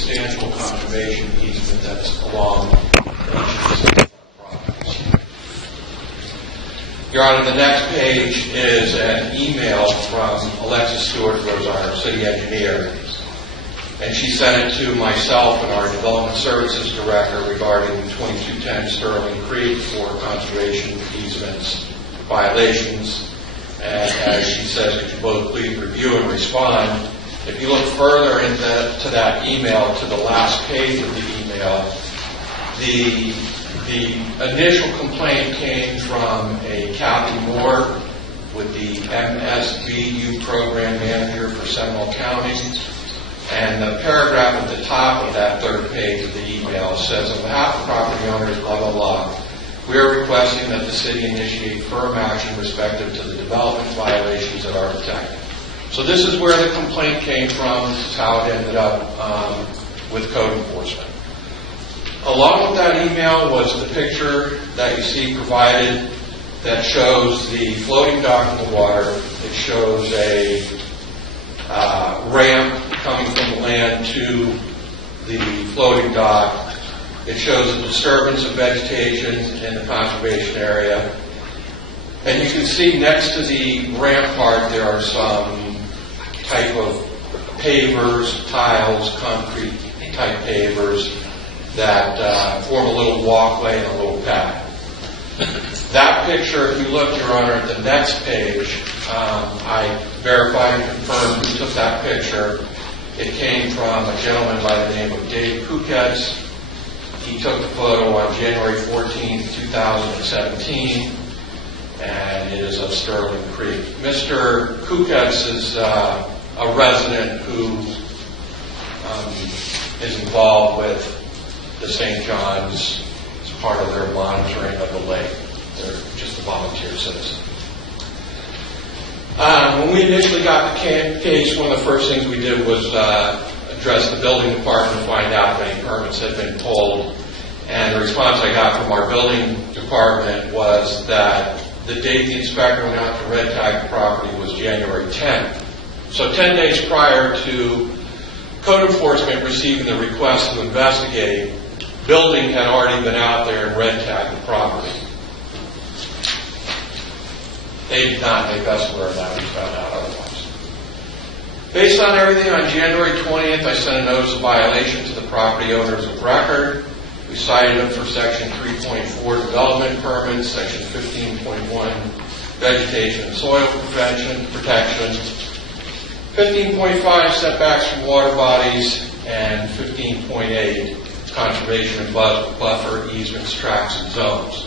substantial conservation easement that's along the properties. Your Honor, the next page is an email from Alexis Stewart, who was our city engineer, and she sent it to myself and our Development Services Director regarding 2210 Sterling Creek for conservation easements violations. And as she says, could you both please review and respond? If you look further into that email, to the last page of the email, the initial complaint came from a Kathy Moore with the MSBU program manager for Seminole County. And the paragraph at the top of that third page of the email says, on behalf of property owners, blah, blah, blah, we are requesting that the city initiate firm action respective to the development violations that are detected. So this is where the complaint came from. This is how it ended up with code enforcement. Along with that email was the picture that you see provided that shows the floating dock in the water. It shows a ramp coming from the land to the floating dock. It shows a disturbance of vegetation in the conservation area. And you can see next to the rampart there are some type of pavers, tiles, concrete type pavers that form a little walkway and a little path. That picture, if you look, Your Honor, at the next page, I verified and confirmed who took that picture. It came from a gentleman by the name of Dave Kuketz. He took the photo on January 14, 2017, and it is of Sterling Creek. Mr. Kuketz is a resident who is involved with the St. John's as part of their monitoring of the lake. They're just a volunteer citizen. When we initially got the case, one of the first things we did was address the building department to find out if any permits had been pulled. And the response I got from our building department was that the date the inspector went out to red tag the property was January 10th. So 10 days prior to code enforcement receiving the request to investigate, building had already been out there and red tagged the property. They did not make us aware of that. We found out otherwise. Based on everything, on January 20th, I sent a notice of violation to the property owners of record. We cited them for Section 3.4 development permits, Section 15.1 vegetation and soil protection, 15.5 setbacks from water bodies, and 15.8 conservation and buffer easements, tracts, and zones.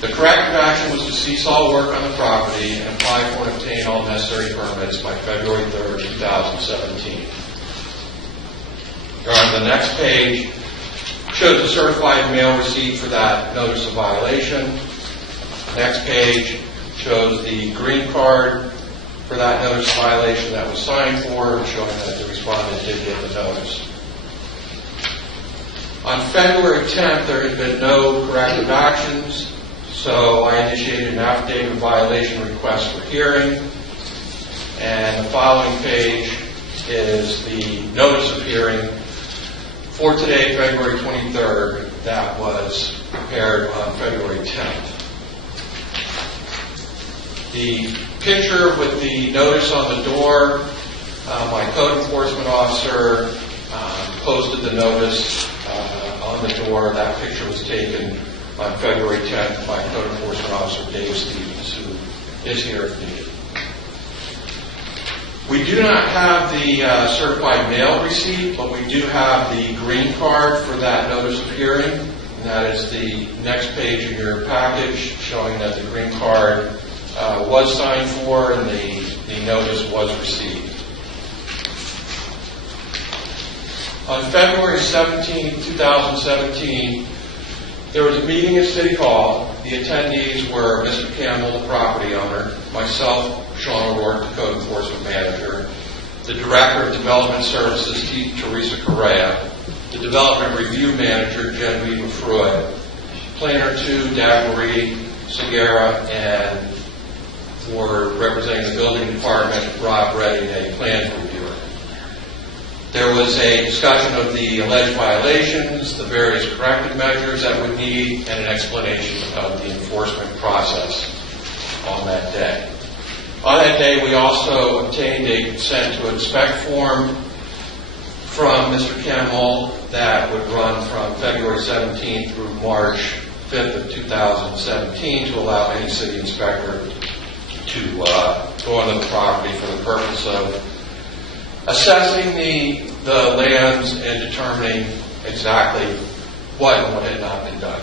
The corrective action was to cease all work on the property and apply for and obtain all necessary permits by February 3rd, 2017. On the next page shows the certified mail receipt for that notice of violation. Next page shows the green card for that notice of violation that was signed for, showing that the respondent did get the notice. On February 10th, there had been no corrective actions. So I initiated an affidavit violation request for hearing, and the following page is the notice of hearing for today, February 23rd, that was prepared on February 10th. The picture with the notice on the door, my code enforcement officer posted the notice on the door. That picture was taken on February 10th by Code Enforcement Officer Dave Stevens, who is here if needed. We do not have the certified mail receipt, but we do have the green card for that notice of hearing. And that is the next page of your package, showing that the green card was signed for and the notice was received. On February 17, 2017, there was a meeting at City Hall. The attendees were Mr. Campbell, the property owner, myself, Sean O'Rourke, the Code Enforcement Manager, the Director of Development Services, Teresa Correa, the Development Review Manager, Genevieve Freud, Planner 2, Dagmarie Segura, and for representing the Building Department, Rob Redding, a plan reviewer. There was a discussion of the alleged violations, the various corrective measures that would need, and an explanation of the enforcement process on that day. On that day, we also obtained a consent to inspect form from Mr. Kemmel that would run from February 17th through March 5th of 2017 to allow any city inspector to go onto the property for the purpose of assessing the lands and determining exactly what and what had not been done.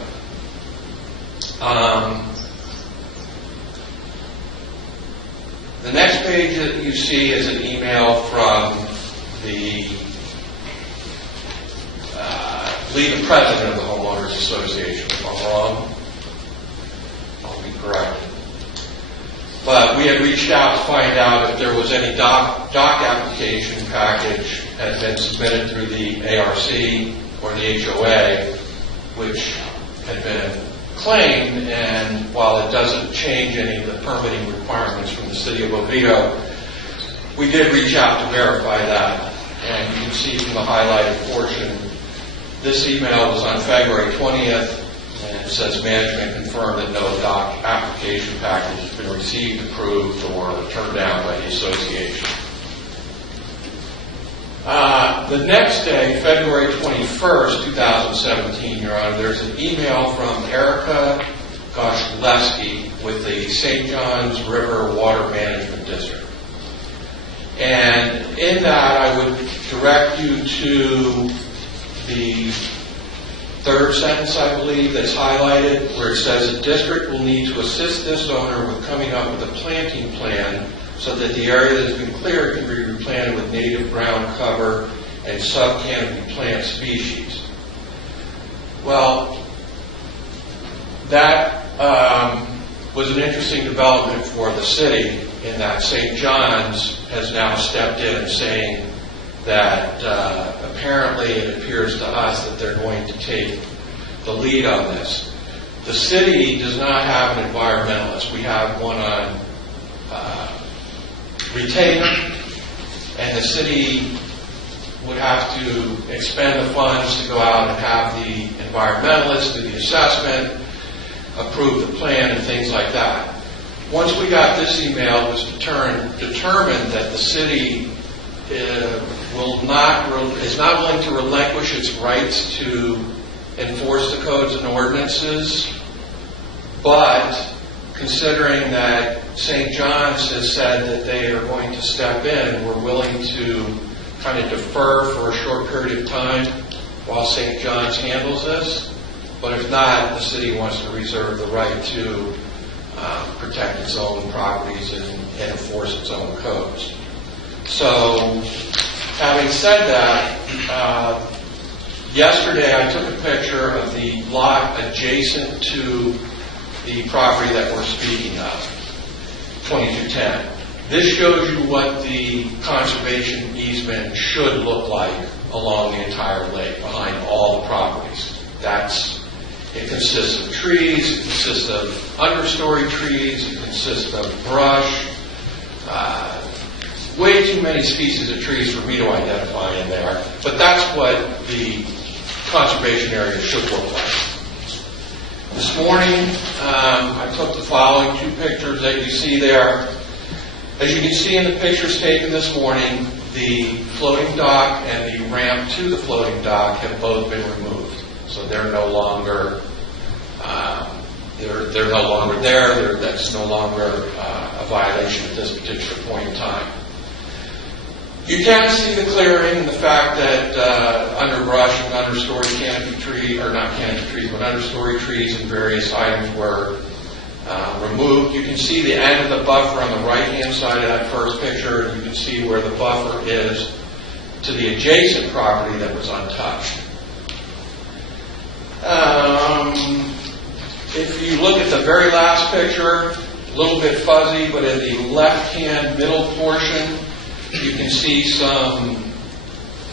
The next page that you see is an email from the lead president of the Homeowners Association. If I'm wrong, I'll be corrected. But we had reached out to find out if there was any dock application package had been submitted through the ARC or the HOA, which had been claimed, and while it doesn't change any of the permitting requirements from the city of Oviedo, we did reach out to verify that. And you can see from the highlighted portion, this email was on February 20th, and it says management confirmed that no dock application package has been received, approved, or turned down by the association. The next day, February 21st, 2017, Your Honor, there's an email from Erica Goshleski with the St. Johns River Water Management District. And in that, I would direct you to the third sentence, I believe, that's highlighted, where it says the district will need to assist this owner with coming up with a planting plan so that the area that has been cleared can be replanted with native ground cover and sub-canopy plant species. Well, that was an interesting development for the city, in that St. John's has now stepped in and saying that apparently it appears to us that they're going to take the lead on this. The city does not have an environmentalist. We have one on retainer, and the city would have to expend the funds to go out and have the environmentalist do the assessment, approve the plan, and things like that. Once we got this email, it was determined that the city is not willing to relinquish its rights to enforce the codes and ordinances, but considering that St. John's has said that they are going to step in, we're willing to kind of defer for a short period of time while St. John's handles this. But if not, the city wants to reserve the right to protect its own properties and enforce its own codes. So, having said that, yesterday I took a picture of the lot adjacent to the property that we're speaking of, 2210. This shows you what the conservation easement should look like along the entire lake, behind all the properties. It consists of trees, it consists of understory trees, it consists of brush, way too many species of trees for me to identify in there, but that's what the conservation area should look like. This morning, I took the following two pictures that you see there. As you can see in the pictures taken this morning, the floating dock and the ramp to the floating dock have both been removed. So they're no longer they're no longer there. That's no longer a violation at this particular point in time. You can see the clearing and the fact that underbrush and understory canopy tree, or not canopy trees, but understory trees and various items were removed. You can see the end of the buffer on the right-hand side of that first picture. You can see where the buffer is to the adjacent property that was untouched. If you look at the very last picture, a little bit fuzzy, but in the left-hand middle portion, you can see some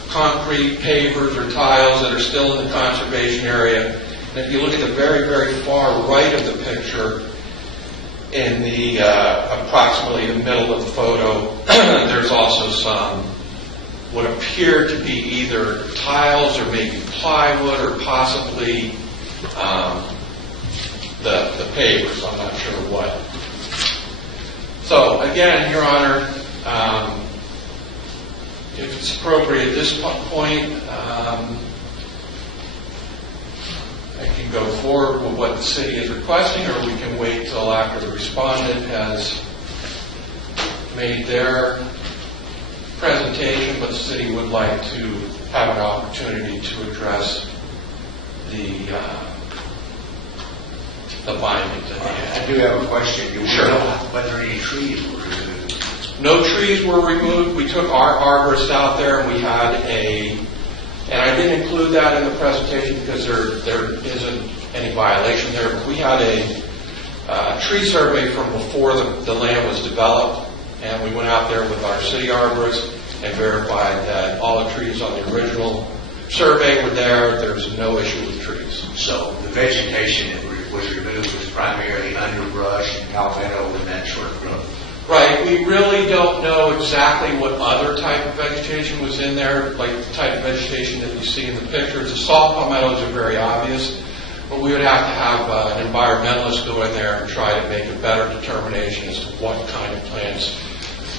concrete pavers or tiles that are still in the conservation area. And if you look at the very, very far right of the picture, in the approximately the middle of the photo, there's also some what appear to be either tiles or maybe plywood or possibly the pavers. I'm not sure what. So again, Your Honor, if it's appropriate at this point, I can go forward with what the city is requesting, or we can wait till after the respondent has made their presentation, but the city would like to have an opportunity to address the findings at the end. I do have a question. Sure. Whether any trees were removed? No trees were removed. We took our arborist out there, and we had and I didn't include that in the presentation because there isn't any violation there. But we had a tree survey from before the land was developed, and we went out there with our city arborist and verified that all the trees on the original survey were there. There's no issue with trees. So the vegetation that was removed was primarily underbrush and palmetto and that sort of growth. Right. We really don't know exactly what other type of vegetation was in there, like the type of vegetation that you see in the pictures. The salt palmettos are very obvious, but we would have to have an environmentalist go in there and try to make a better determination as to what kind of plants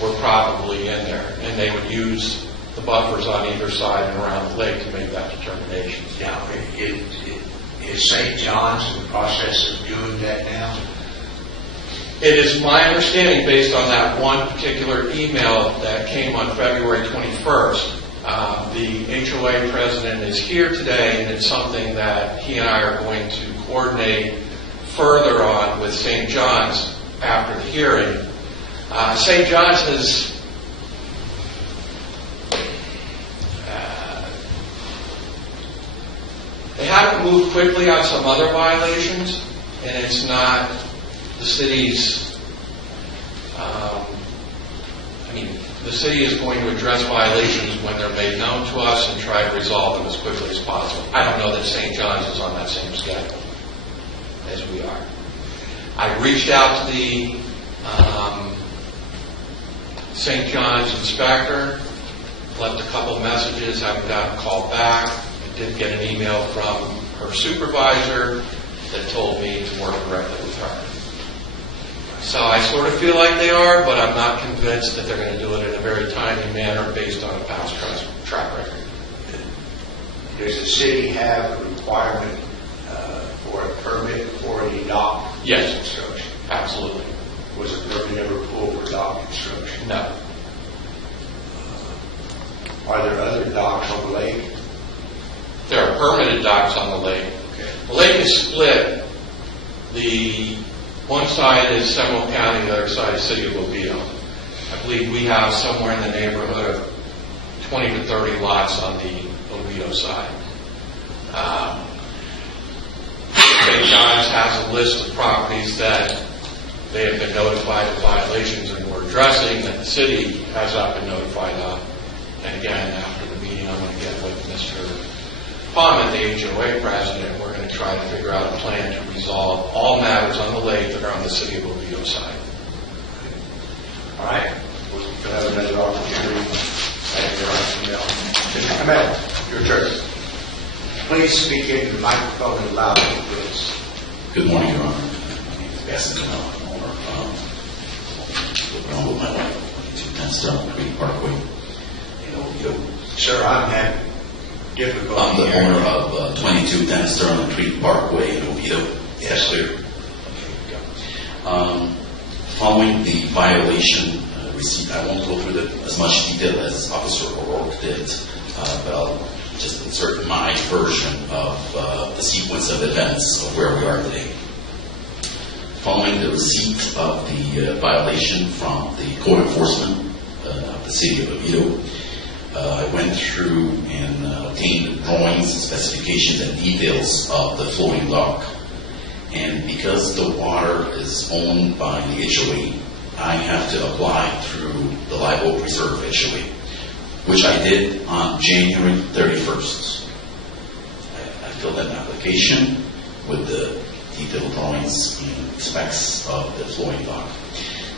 were probably in there. And they would use the buffers on either side and around the lake to make that determination. Now, is St. John's in the process of doing that now? It is my understanding, based on that one particular email that came on February 21st, the HOA president is here today, and it's something that he and I are going to coordinate further on with St. John's after the hearing. St. John's has they haven't moved quickly on some other violations, and it's not the city's, the city is going to address violations when they're made known to us and try to resolve them as quickly as possible. I don't know that St. John's is on that same schedule as we are. I reached out to the St. John's inspector, left a couple messages, haven't gotten a call back. I did get an email from her supervisor that told me to work directly with her. So I sort of feel like they are, but I'm not convinced that they're going to do it in a very timely manner based on a past track record. Does the city have a requirement for a permit for any dock Yes. construction? Absolutely. Was a permit ever pulled for dock construction? No. Are there other docks on the lake? There are permanent docks on the lake. Okay. The lake is split. The one side is Seminole County, the other side is City of Oviedo. I believe we have somewhere in the neighborhood of 20 to 30 lots on the Oviedo side. St. John's has a list of properties that they have been notified of violations and we're addressing that the city has not been notified of. And again, after the meeting, I'm going to get with Mr. Palmer, the HOA president. We're going to try to figure out a plan to resolve all matters on the lake that are on the City of Oviedo side. All right. We'll have another opportunity. Mr. Kamel, your turn. Please speak into the microphone and loudly, please. Good morning, Your Honor. My name is Bassett Kamel. I'm owner of my wife, 2210 Sterling Creek Parkway in Oviedo. Sir, I'm having difficulty. I'm the owner of 2210 Sterling Creek Parkway in Oviedo. Yes, sir. Following the violation receipt, I won't go through as much detail as Officer O'Rourke did, but I'll just insert my version of the sequence of events of where we are today. Following the receipt of the violation from the code enforcement of the City of Oviedo, I went through and obtained drawings, specifications, and details of the floating dock. And because the water is owned by the HOA, I have to apply through the Live Oak Reserve HOA, which I did on January 31st. I filled an application with the detailed drawings and specs of the floating dock.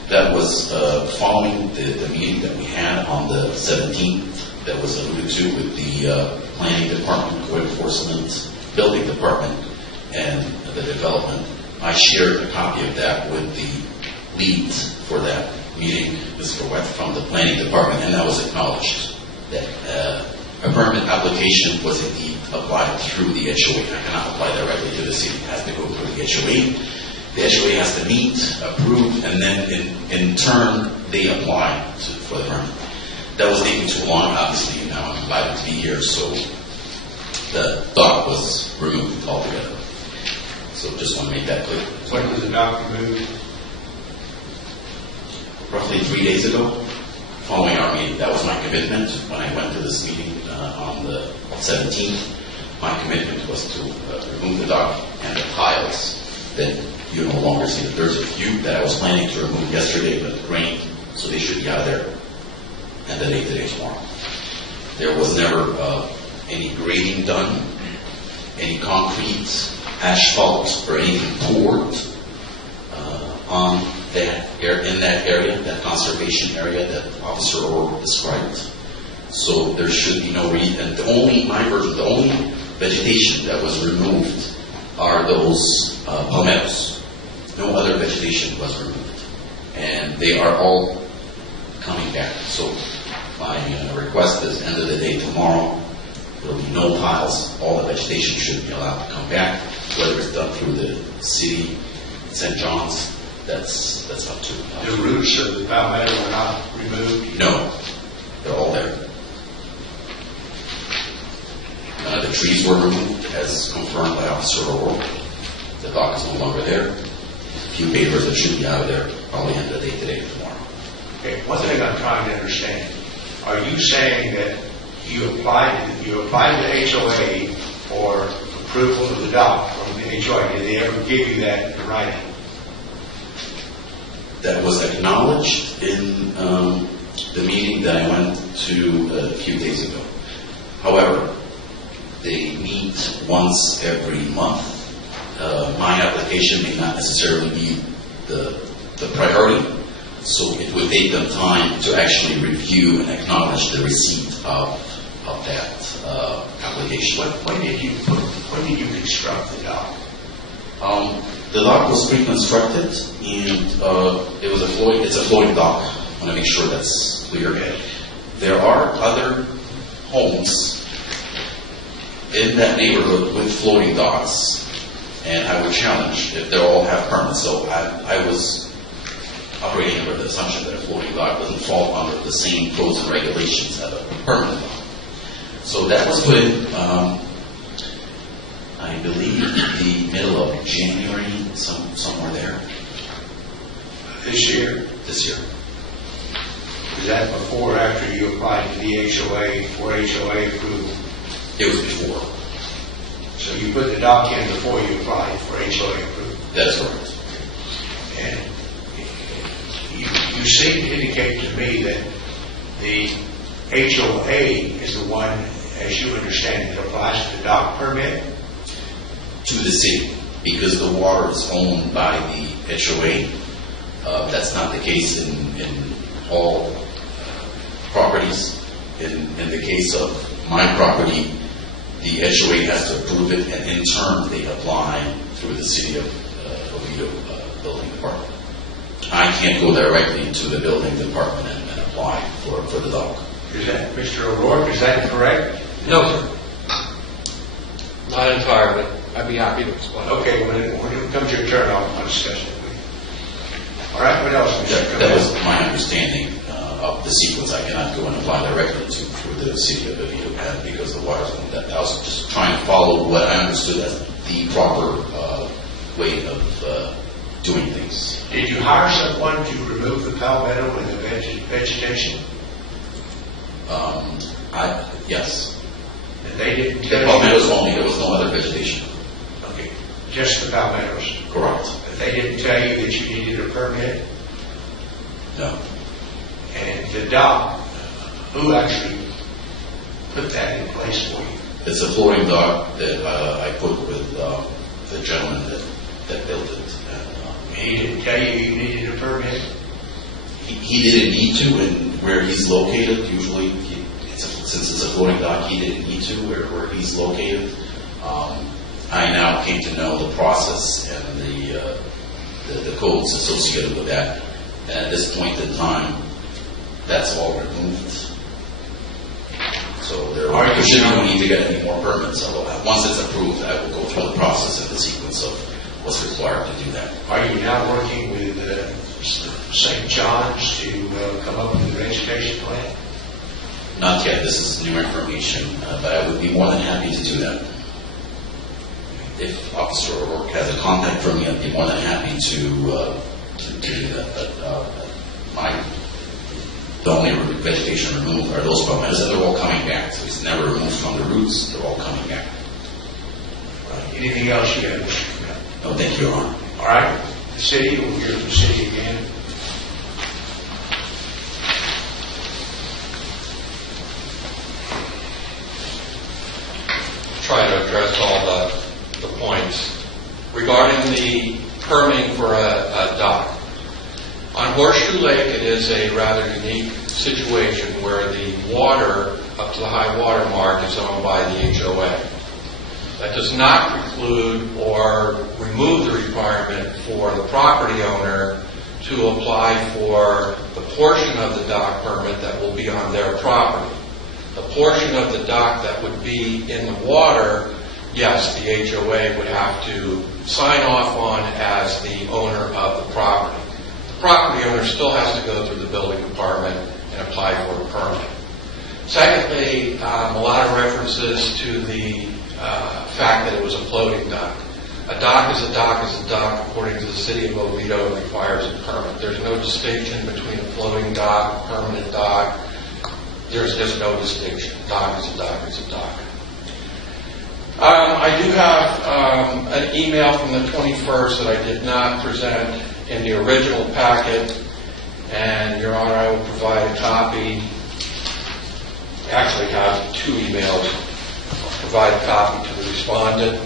That was following the meeting that we had on the 17th that was alluded to with the planning department, code enforcement, building department, and the development. I shared a copy of that with the lead for that meeting, Mr. Webb, from the planning department, and that was acknowledged that a permit application was indeed applied through the HOA. I cannot apply directly to the city. It has to go through the HOA. The HOA has to meet, approve, and then in turn, they apply for the permit. That was taking too long, obviously. Now I'm invited to be here, so the dock was removed altogether. So just want to make that clear. When was the dock removed? Roughly 3 days ago, following our meeting. That was my commitment when I went to this meeting on the 17th. My commitment was to remove the dock and the tiles that you no longer see. There's a few that I was planning to remove yesterday, but it rained, so they should be out of there. And then today tomorrow. There was never any grading done, any concrete, asphalt, or anything poured on in that area, that conservation area that Officer O'Rourke described. So there should be no reason. The only vegetation that was removed are those palmettos. No other vegetation was removed, and they are all coming back. So my request is, end of the day tomorrow, there will be no piles. All the vegetation should be allowed to come back, whether it's done through the city, St. John's. That's up to The roots of the palmetto were not removed? No, they're all there. The trees were removed, as confirmed by Officer O'Rourke. The dock is no longer there. A few papers that should be out of there probably end of the day today or tomorrow. Okay, one thing I'm trying to understand. Are you saying that you applied to the HOA for approval of the dock from the HOA? Did they ever give you that in writing? That was acknowledged in the meeting that I went to a few days ago. However, they meet once every month. My application may not necessarily be the priority, so it would take them time to actually review and acknowledge the receipt of that application. When did you construct the dock? The dock was reconstructed, and it's a floating dock. I want to make sure that's clear. There are other homes in that neighborhood with floating docks, and I would challenge if they all have permits. So I was operating under the assumption that a floating dock doesn't fall under the same codes and regulations as a permanent dock. So that was put in, I believe, the middle of January, somewhere there. This year? This year. Was that before or after you applied to the HOA for HOA approval? It was before. So you put the dock in before you applied for HOA approval? That's correct. And you seem to indicate to me that the HOA is the one, as you understand it, that applies to the dock permit? To the city, because the water is owned by the HOA. That's not the case in all properties. In the case of my property, the HOA has to approve it, and in turn they apply through the city of Oviedo building department. I can't go directly to the building department and apply for the dock. Is that, Mr. O'Rourke, is that correct? No, sir. Not entirely. I'd be happy to explain. Okay, when it comes your turn, I'll discuss it with you. All right, what else? That was my understanding of the sequence. I cannot go and apply directly through the city of Oviedo because the water's owned. I was just trying to follow what I understood as the proper way of doing things. Did you hire someone to remove the palmetto and the vegetation? Yes. And they didn't The tell palmettos only. There was no other vegetation. Okay, just the palmettos. Correct. But they didn't tell you that you needed a permit? No. And the dock, who actually put that in place for you? It's a floating dock that I put with the gentleman that built it. And, He didn't tell you needed a permit? he didn't need to, and where he's located, usually since it's a floating dock, he didn't need to where he's located. I now came to know the process and the codes associated with that. And at this point in time, that's all removed. So there should no need to get any more permits. Once it's approved, I will go through the process and the sequence of what's required to do that. Are you now working with St. John's to come up with an education plan? Not yet. This is new information, but I would be more than happy to do that. If Officer O'Rourke has a contact for me, I'd be more than happy to do that. But the only vegetation removed are those from, as they're all coming back. So it's never removed from the roots. They're all coming back. Anything else you have? No, thank you, Your Honor. All right. The city, we'll hear from the city again. Try to address all the points regarding the permitting for a dock. On Horseshoe Lake, it is a rather unique situation where the water up to the high water mark is owned by the HOA. That does not preclude or remove the requirement for the property owner to apply for the portion of the dock permit that will be on their property. The portion of the dock that would be in the water, yes, the HOA would have to sign off on as the owner of the property. The property owner still has to go through the building department and apply for a permit. Secondly, a lot of references to the fact that it was a floating dock. A dock is a dock is a dock according to the city of Oviedo and requires a permit. There's no distinction between a floating dock, a permanent dock. There's just no distinction. Dock is a dock is a dock. I do have an email from the 21st that I did not present in the original packet, and Your Honor, I will provide a copy. Actually, I have two emails. I'll provide a copy to the respondent.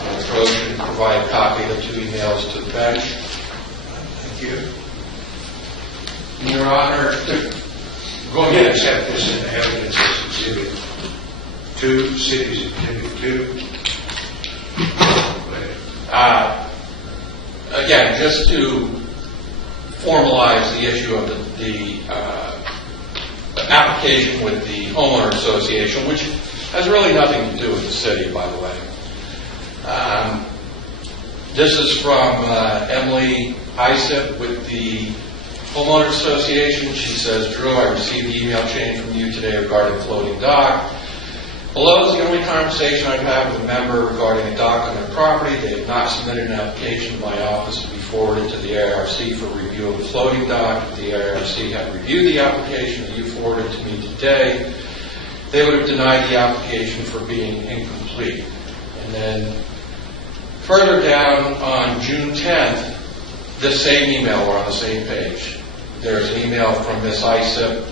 I'll approach and provide a copy of the two emails to the bench. Thank you. And Your Honor, Go ahead and accept this in the evidence as exhibit 2, cities exhibit 2. Again, just to formalize the issue of the application with the homeowner association, which has really nothing to do with the city, by the way. This is from Emily Isip with the Homeowner Association. She says, Drew, I received the email chain from you today regarding floating dock. Below is the only conversation I've had with a member regarding a dock on their property. They have not submitted an application to my office to be forwarded to the ARC for review of the floating dock. If the ARC had reviewed the application that you forwarded to me today, they would have denied the application for being incomplete. And then further down on June 10th, this same email, we're on the same page. There's an email from Ms. Isip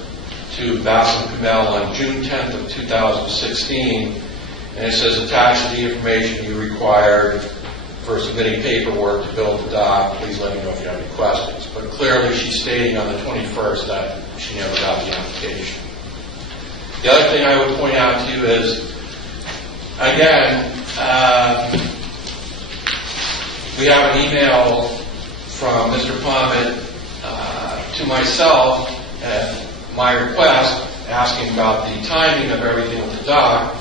to Bassam Kamel on June 10th of 2016, and it says, attached to the information you required for submitting paperwork to build the dock, please let me know if you have any questions. But clearly she's stating on the 21st that she never got the application. The other thing I would point out to you is, again, we have an email from Mr. Pommet to myself at my request, asking about the timing of everything with the dock.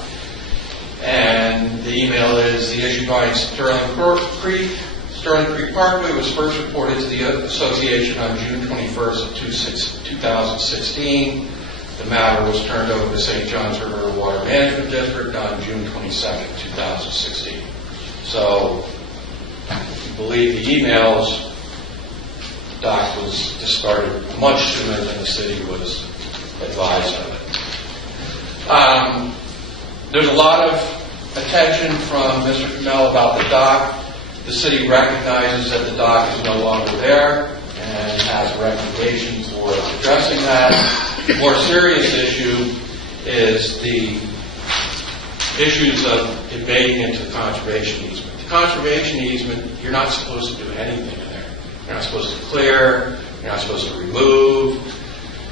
And the email is, the issue by Sterling Creek Parkway was first reported to the association on June 21st of 2016. The matter was turned over to St. John's River Water Management District on June 22nd, 2016. So, if you believe the emails, the dock was discarded much sooner than the city was advised of it. There's a lot of attention from Mr. Kamel about the dock. The city recognizes that the dock is no longer there and has a recommendation for addressing that. The more serious issue is the issues of invading into the conservation easement. The conservation easement, you're not supposed to do anything in there. You're not supposed to clear. You're not supposed to remove.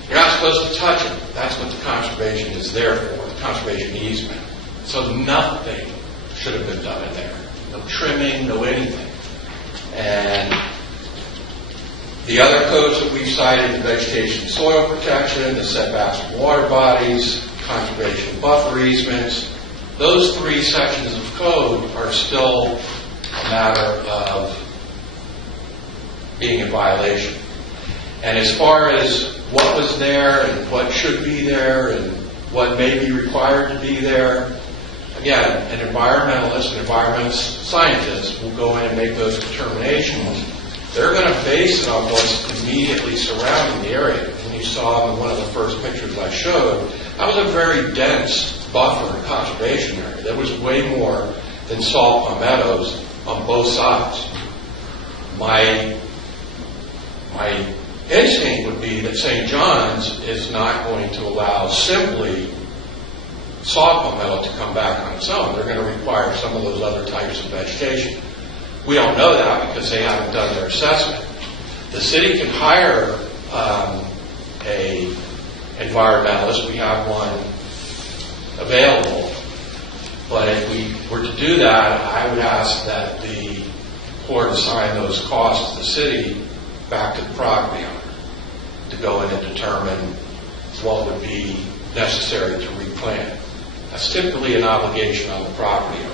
You're not supposed to touch them. That's what the conservation is there for, the conservation easement. So nothing should have been done in there. No trimming, no anything. And the other codes that we've cited, the vegetation and soil protection, the setbacks from water bodies, conservation buffer easements, those three sections of code are still a matter of being in violation. And as far as what was there and what should be there and what may be required to be there, again, an environmentalist, an environmental scientist will go in and make those determinations. They're going to base it on what's immediately surrounding the area. And you saw in one of the first pictures I showed, that was a very dense buffer and conservation area. There was way more than salt palmettos on both sides. My instinct would be that St. John's is not going to allow simply salt palmetto to come back on its own. They're going to require some of those other types of vegetation. We don't know that because they haven't done their assessment. The city can hire a environmentalist. We have one available. But if we were to do that, I would ask that the court assign those costs to the city back to the property owner to go in and determine what would be necessary to replant. That's typically an obligation on the property owner.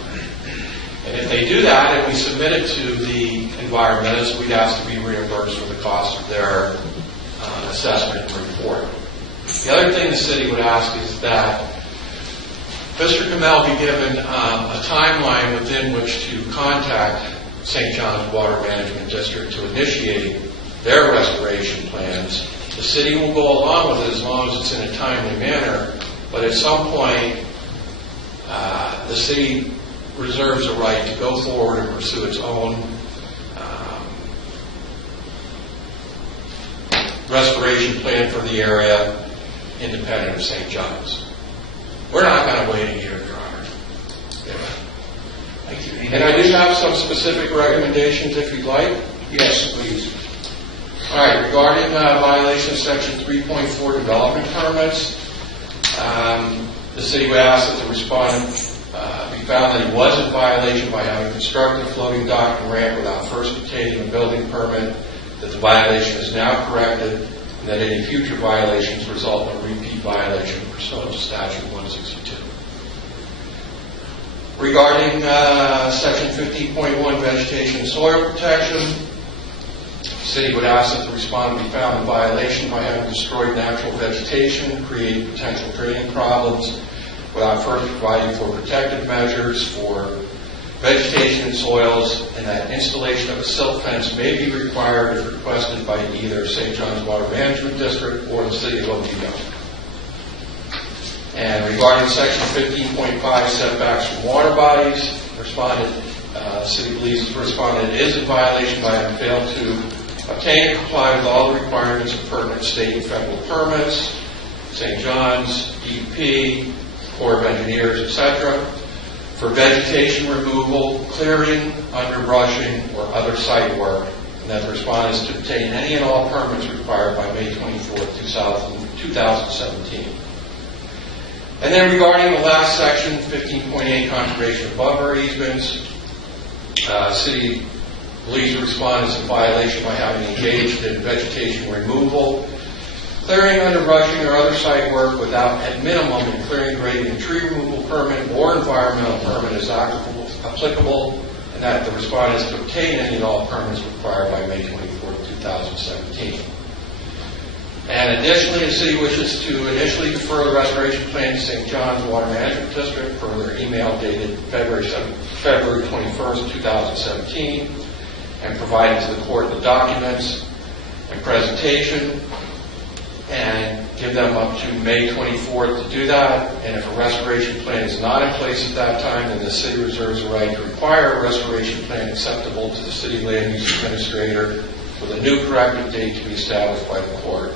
And if they do that and we submit it to the environmentalist, we'd ask to be reimbursed for the cost of their assessment and report. The other thing the city would ask is that Mr. Kamel be given a timeline within which to contact St. John's Water Management District to initiate their restoration plans. The city will go along with it as long as it's in a timely manner, but at some point the city reserves a right to go forward and pursue its own restoration plan for the area independent of St. John's. We're not going to wait a year, Your Honor. Thank you. And I do have some specific recommendations if you'd like. Yes, please. All right, regarding violation of Section 3.4 development permits, the city would ask that the respondent be found that he was in violation by having constructed a floating dock and ramp without first obtaining a building permit, that the violation is now corrected, and that any future violations result in a repeat violation pursuant to Statute 162. Regarding Section 15.1 vegetation and soil protection, the city would ask that the respondent be found in violation by having destroyed natural vegetation, created potential drainage problems, without first providing for protective measures for vegetation and soils, and that installation of a silt fence may be required if requested by either St. John's Water Management District or the City of Oklahoma. And regarding Section 15.5 setbacks from water bodies, the city believes the respondent is in violation by having failed to obtain and comply with all the requirements of pertinent state and federal permits, St. John's, DEP, Corps of Engineers, etc., for vegetation removal, clearing, underbrushing, or other site work, and that the respondent is to obtain any and all permits required by May 24, 2017. And then regarding the last section, 15.8 conservation of buffer easements, city believes the respondent is in violation by having engaged in vegetation removal, clearing, underbrushing, or other site work without, at minimum, a clearing, grading, and tree removal permit or environmental permit is applicable, and that the respondent is to obtain any and all permits required by May 24, 2017. And additionally, the city wishes to initially defer the restoration plan to St. John's Water Management District per their email dated February 21st, 2017, and providing to the court the documents and presentation, and give them up to May 24th to do that. And if a restoration plan is not in place at that time, then the city reserves a right to require a restoration plan acceptable to the city land use administrator with a new corrective date to be established by the court.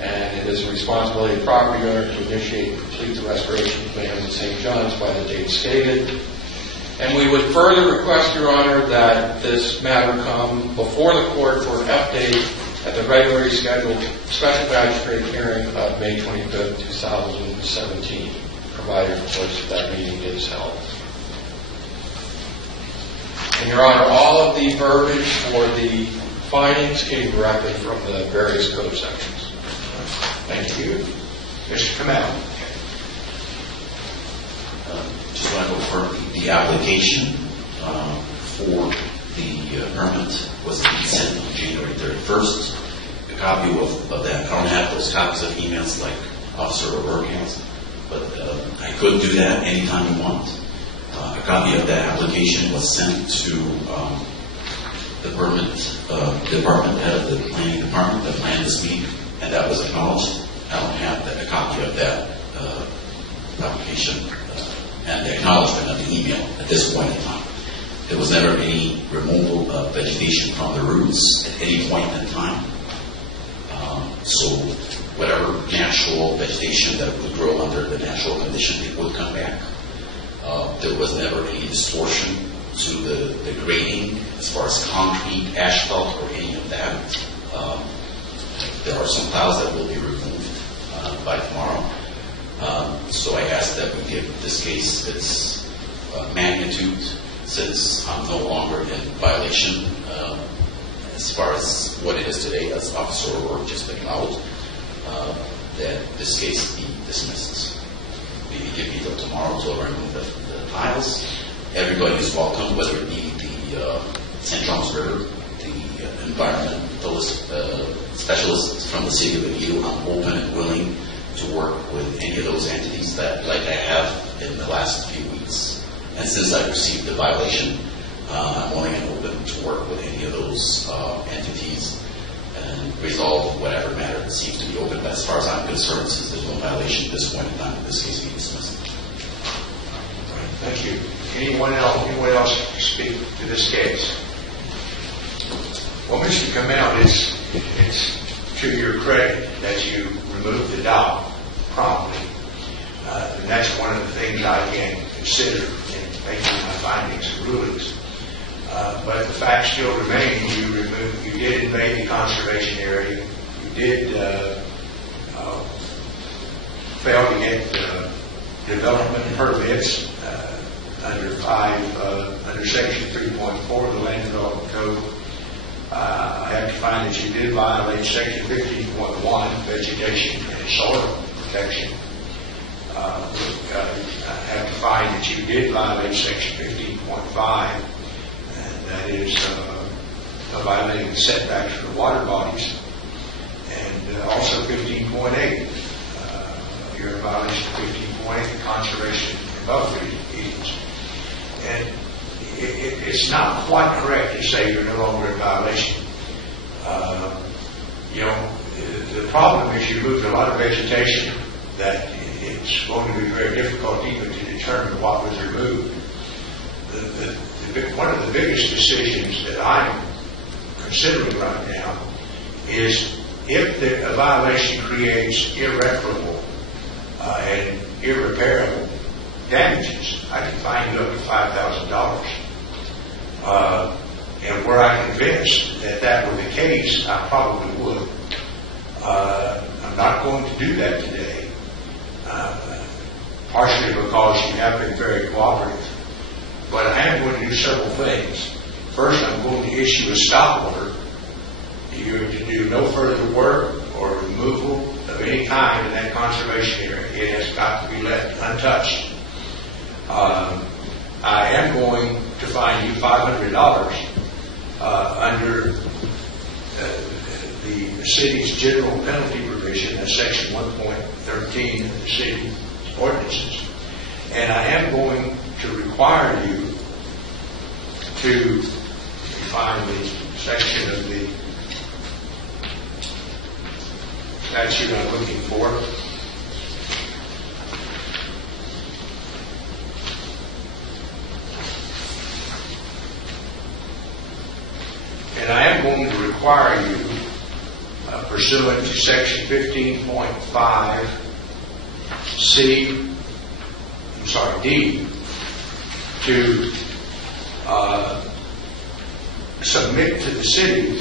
And it is the responsibility of the property owner to initiate and complete the restoration plans in St. John's by the date stated. And we would further request, Your Honor, that this matter come before the court for an update at the regularly scheduled special magistrate hearing of May 25th, 2017, provided of course that meeting is held. And Your Honor, all of the verbiage for the findings came directly from the various code sections. Thank you. Mr. Kamel. Just want to confirm the application for the permit was sent on January 31st. A copy of that, I don't have those copies of emails like Officer O'Rourke has, but I could do that anytime you want. A copy of that application was sent to the permit department, head of the planning department that planned this week, and that was acknowledged. I don't have a copy of that application and the acknowledgement of the email at this point in time. There was never any removal of vegetation from the roots at any point in time. So whatever natural vegetation that would grow under the natural conditions, it would come back. There was never any distortion to the grading as far as concrete, asphalt, or any of that. There are some piles that will be removed by tomorrow. So I ask that we give this case its magnitude, since I'm no longer in violation as far as what it is today, as Officer O'Rourke just acknowledged, that this case be dismissed. Maybe give me till tomorrow to remove the piles. Everybody is welcome, whether it be the St. John's River, the environmentalist specialists from the city of Oviedo. I'm open and willing to work with any of those entities that, like I have in the last few weeks. And since I received the violation, I'm willing and open to work with any of those entities and resolve whatever matter that seems to be open. But as far as I'm concerned, since there's no violation at this point in time, this case be dismissed. Thank you. Anyone else speak to this case? Well, Mr. Kamel, it's to your credit that you removed the dock promptly. And that's one of the things I can consider in making my findings and rulings. But the fact still remains, you did invade the conservation area. You did fail to get development permits under Section 3.4 of the Land Development Code. I have to find that you did violate Section 15.1, vegetation and soil protection. I have to find that you did violate Section 15.5, and that is violating the setbacks for the water bodies, and also 15.8. You're in violation of 15.8, the conservation above 50 feet. And it's not quite correct to say you're no longer in violation. The problem is you moved a lot of vegetation that it's going to be very difficult even to determine what was removed. One of the biggest decisions that I'm considering right now is if a violation creates irreparable and irreparable damages, I can fine you up to $5,000. And were I convinced that that were the case, I probably would. I'm not going to do that today, partially because you have been very cooperative. But I am going to do several things. First, I'm going to issue a stop order. You're to do no further work or removal of any kind in that conservation area. It has got to be left untouched. I am going to fine you $500 under the city's general penalty provision, that's Section 1.13 of the city ordinances. And I am going to require you to find the section of the statute I'm looking for. And I am going to require you, pursuant to Section 15.5 D, to submit to the city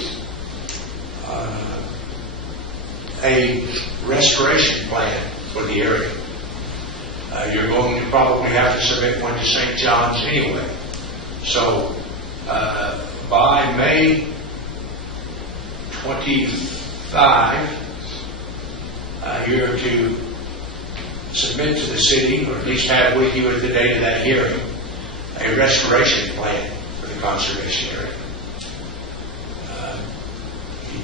a restoration plan for the area. You're going to probably have to submit one to St. John's anyway. So by May 25, you're to submit to the city, or at least have with you at the date of that hearing, a restoration plan for the conservation area.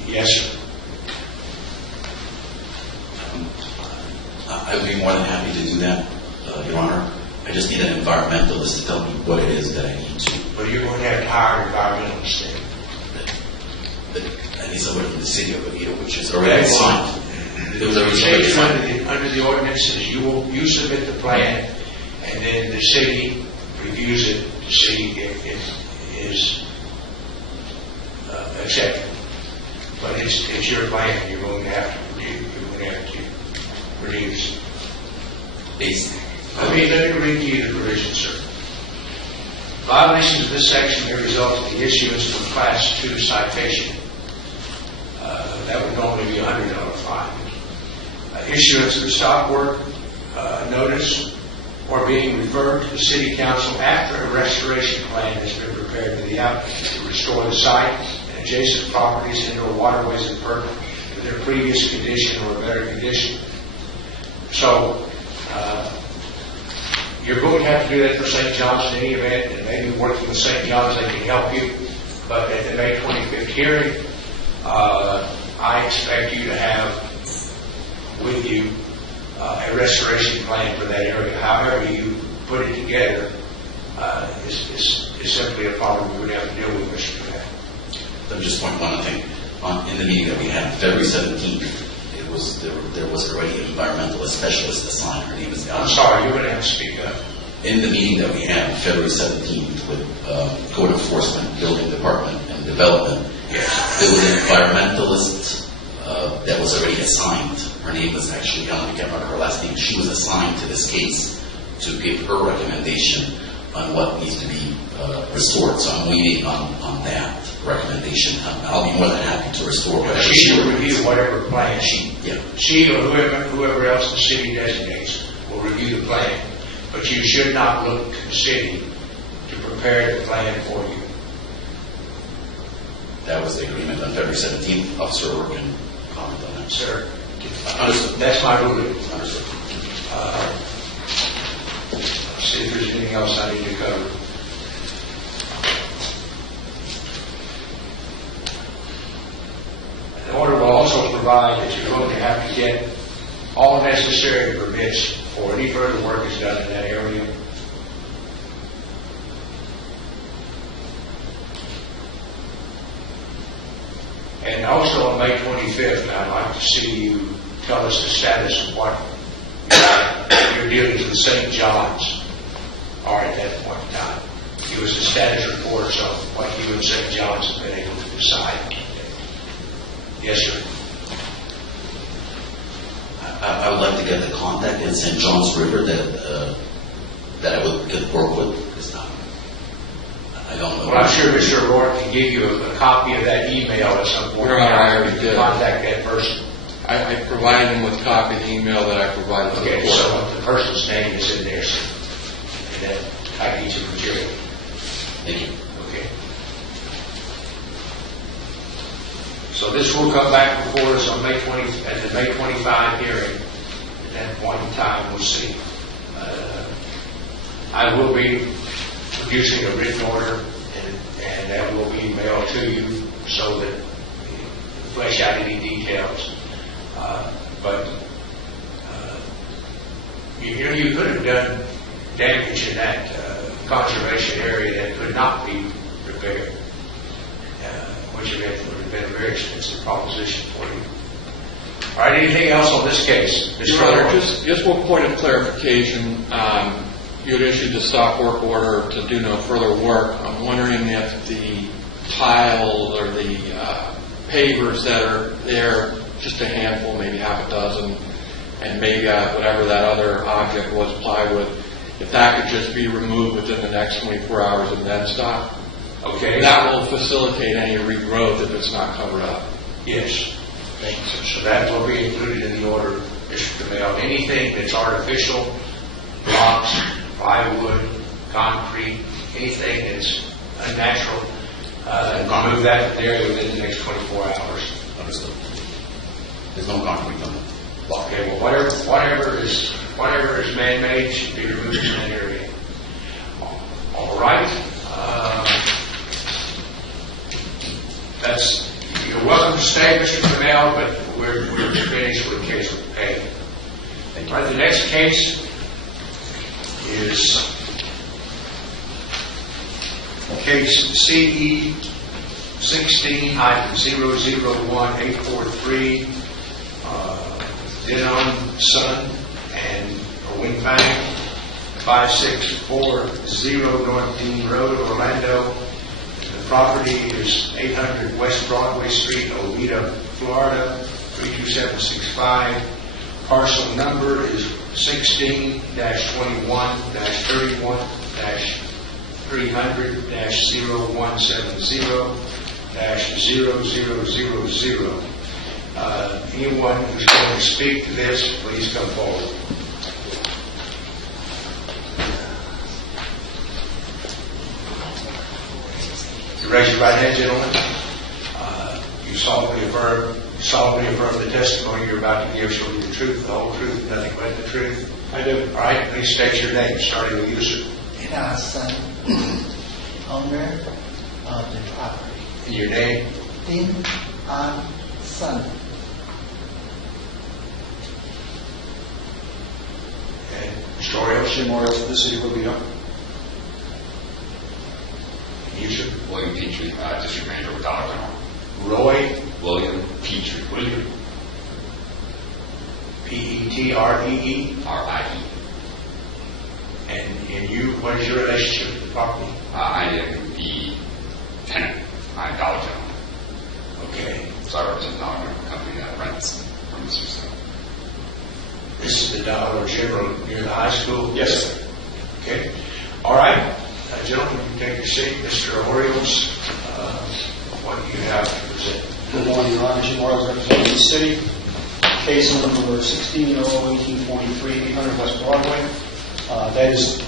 Yes, sir. I would be more than happy to do that, Your Honor. I just need an environmentalist to tell me what it is that I need to. Well, you're going to have to hire an environmentalist then. I need somebody from the city of Oviedo, which is already assigned. There was already under the ordinances, you submit the plan, and then the city reviews it to see if it is accepted. But it's your plan. You're going to have to produce. Let me read to you the provisions, sir. Violations of this section may result in the issuance of a Class 2 citation. That would normally be a $100 fine. Issuance of a stop work notice or being referred to the City Council after a restoration plan has been prepared to the applicant to restore the site and adjacent properties and or waterways and perk to their previous condition or a better condition. So you're going to have to do that for St. John's in any event, and maybe working with St. John's they can help you. But at the May 25th hearing, I expect you to have with you a restoration plan for that area. However you put it together is simply a problem we would have to deal with, Mr. Mayor. Let me just point one thing. In the meeting that we had February 17th, there was already an environmentalist specialist assigned. Her name is I'm sorry, you're going to have to speak up. In the meeting that we had February 17th with Code Enforcement, Building Department, and Development, there was an environmentalist that was already assigned. Her name was actually, I can't remember her last name. She was assigned to this case to give her recommendation on what needs to be restored. So I'm waiting on that recommendation. I'll be more than happy to restore whatever. She will review whatever plan she or whoever else the city designates will review the plan. But you should not look to the city to prepare the plan for you. That was the agreement on February 17th. Officer Orr can comment on that. Sir, that's my ruling. Understood. See if there's anything else I need to cover. The order will also provide that you're going to have to get all necessary permits before any further work is done in that area. And also on May 25th, I'd like to see you tell us the status of what your dealings with St. John's are at that point in time. Give us a status report on what you and St. John's have been able to decide. Yes, sir. I would like to get the contact in St. John's River that I could work with. Because I don't know. Well, I'm sure Mr. O'Rourke can give you a copy of that email at some point. Your Honor, I already did. Contact that person. I provided him with a copy of the email that I provided to the court. So the person's name is in there, sir. And then I need some material. Thank you. Okay. So this will come back before us on May 20 at the May 25 hearing. At that point in time, we'll see. I will be producing a written order, and that will be emailed to you so that you flesh out any details. But you could have done damage in that conservation area that could not be repaired, which would have been a very expensive proposition for you. All right, anything else on this case? Your Honor, just one point of clarification. You had issued the stop work order to do no further work. I'm wondering if the tile or the pavers that are there, just a handful, maybe half a dozen, and maybe whatever that other object was, plywood, if that could just be removed within the next 24 hours and then stop. Okay. That will facilitate any regrowth if it's not covered up. Yes. So that will be included in the order, Mr. DeMille. Anything that's artificial, blocks, plywood, concrete, anything that's unnatural, move that to the area within the next 24 hours. Understood. There's no concrete on it. Okay, well, whatever is man-made should be removed from that area. All right. You're welcome to stay, Mr. DeMille, but we're finished with case with A. All right, the next case is case CE 16-001843, Denon Son and Wing Fang, 5640 North Dean Road, Orlando. The property is 800 West Broadway Street, Oviedo, Florida, 32765. Parcel number is 16-21-31-300-0170-0000. Anyone who's going to speak to this, please come forward. You raise your right hand, gentlemen. You solemnly affirm the testimony you're about to give shall be the truth, the whole truth, nothing but the truth. I do. All right, please state your name, starting with you, sir. Son, owner of the property. And your name? Din Son. And Mr. Orioles? Jim Orioles for the city of Oviedo. And you, sir? William Petrie, District Manager with Dollar General. Roy? William Petrie. William. P-E-T-R-E-E? R-I-E. And you, what is your relationship with the property? I am the tenant. I'm Dollar General. Okay. So I represent Dollar General, a company that rents from Mr. Stone. This is the Dollar General near the high school? Yes, sir. Okay. All right. Gentlemen, you take your seat. Mr. Orioles, what do you have to present? Good morning, Your Honor. Jim Orioles representing the city. Case number 16-001843, 800 West Broadway. That is,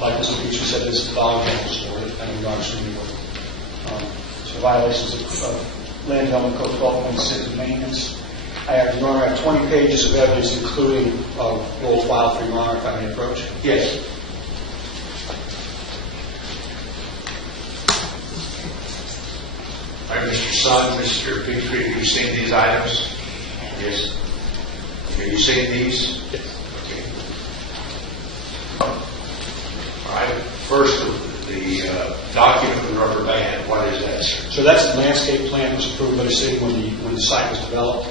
like Mr. Petrie said, this is the Dollar General store and Your Honor's New York. So violations of Land Development Code 12.6 of maintenance. I have, Your Honor, I have 20 pages of evidence, including roll file for Your Honor, if I may approach. Yes. All right, Mr. Son, Mr. Petrie, have you seen these items? Yes. Have you seen these? Yes. Okay. All right. First, the document with the rubber band. What is that, sir? So that's the landscape plan that was approved by the city when the site was developed.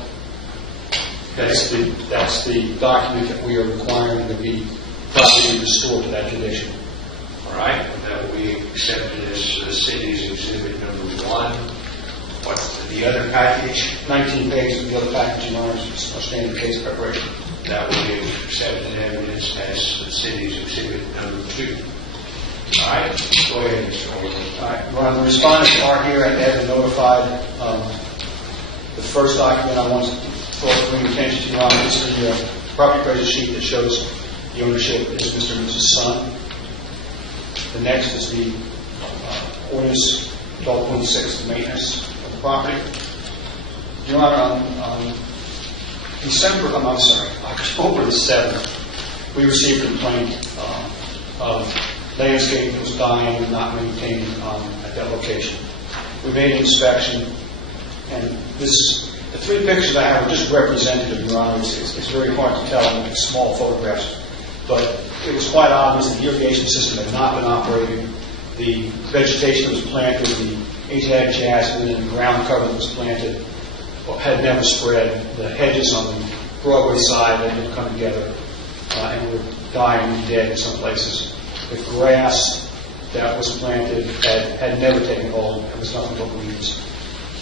That's the document that we are requiring to be properly restored to that condition. All right. And that will be accepted as the city's exhibit number 1. What's the other package? 19 pages of the other package, Your Honor, is our standard case preparation. That will be accepted evidence as the city's exhibit number 2. All right. Go ahead, Mr. Orioles. All right. Your Honor, the respondents are here and have been notified. The first document I want to bring attention to, Your Honor, is the property appraisal sheet that shows the ownership is Mr. and Mrs. Son. The next is the ordinance 12.6, the maintenance of the property. Your Honor, on October the 7th, we received a complaint of landscape that was dying and not maintained at that location. We made an inspection, and the 3 pictures I have are just representative, Your Honor. It's very hard to tell in small photographs, but it was quite obvious that the irrigation system had not been operating. The vegetation that was planted, the Asiatic jasmine and the ground cover that was planted had never spread. The hedges on the Broadway side had never come together and were dying and dead in some places. The grass that was planted had never taken hold. It was nothing but weeds.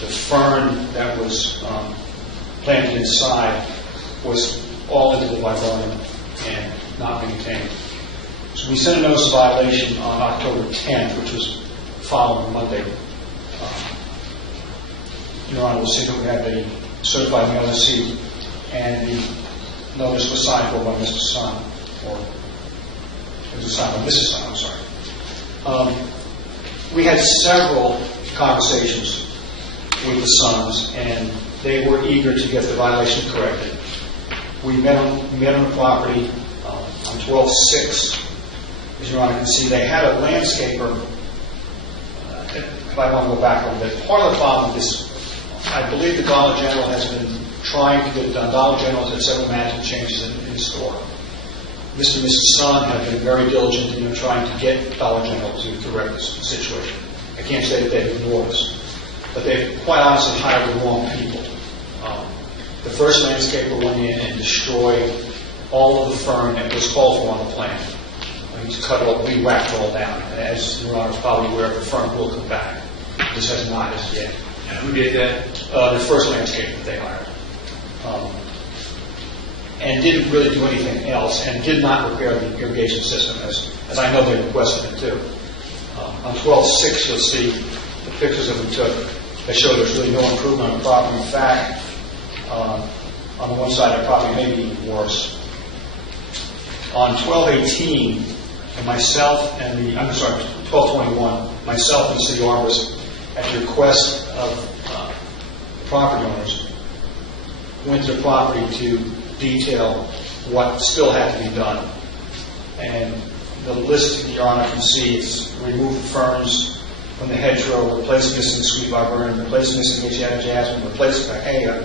The fern that was planted inside was all into the viburnum and not maintained. So we sent a notice of violation on October 10th, which was following Monday. Your Honor will see that we have a certified mail receipt, and the notice was signed for by Mr. Sun, or it was signed by Mrs. Sun, I'm sorry. We had several conversations with the Suns, and they were eager to get the violation corrected. We met on the property on 12/6. As Your Honor can see, they had a landscaper. If I want to go back a little bit, part of the problem with this, I believe the Dollar General has been trying to get it done. Dollar General has had several management changes in the store. Mr. and Mrs. Sun have been very diligent in trying to get Dollar General to correct this situation. I can't say that they've ignored us, but they've quite honestly hired the wrong people. The first landscaper went in and destroyed all of the fern that was called for on the plan. He's cut it all, we whacked it all down. As Your Honor is probably aware, the fern will come back. This has not as yet. And who did that? The first landscaper that they hired. And didn't really do anything else, and did not repair the irrigation system, as I know they requested it too. On 12/6, you'll see the pictures that we took that show there's really no improvement on the property. In fact, on the one side of the property, maybe even worse. On 12/18, and myself and 12/21, myself and the city arborist, at the request of the property owners, went to the property to detail what still had to be done. And the list, Your Honor can see, is remove ferns from the hedgerow, replace missing sweet viburnum, replace missing Asiatic jasmine, replace cahea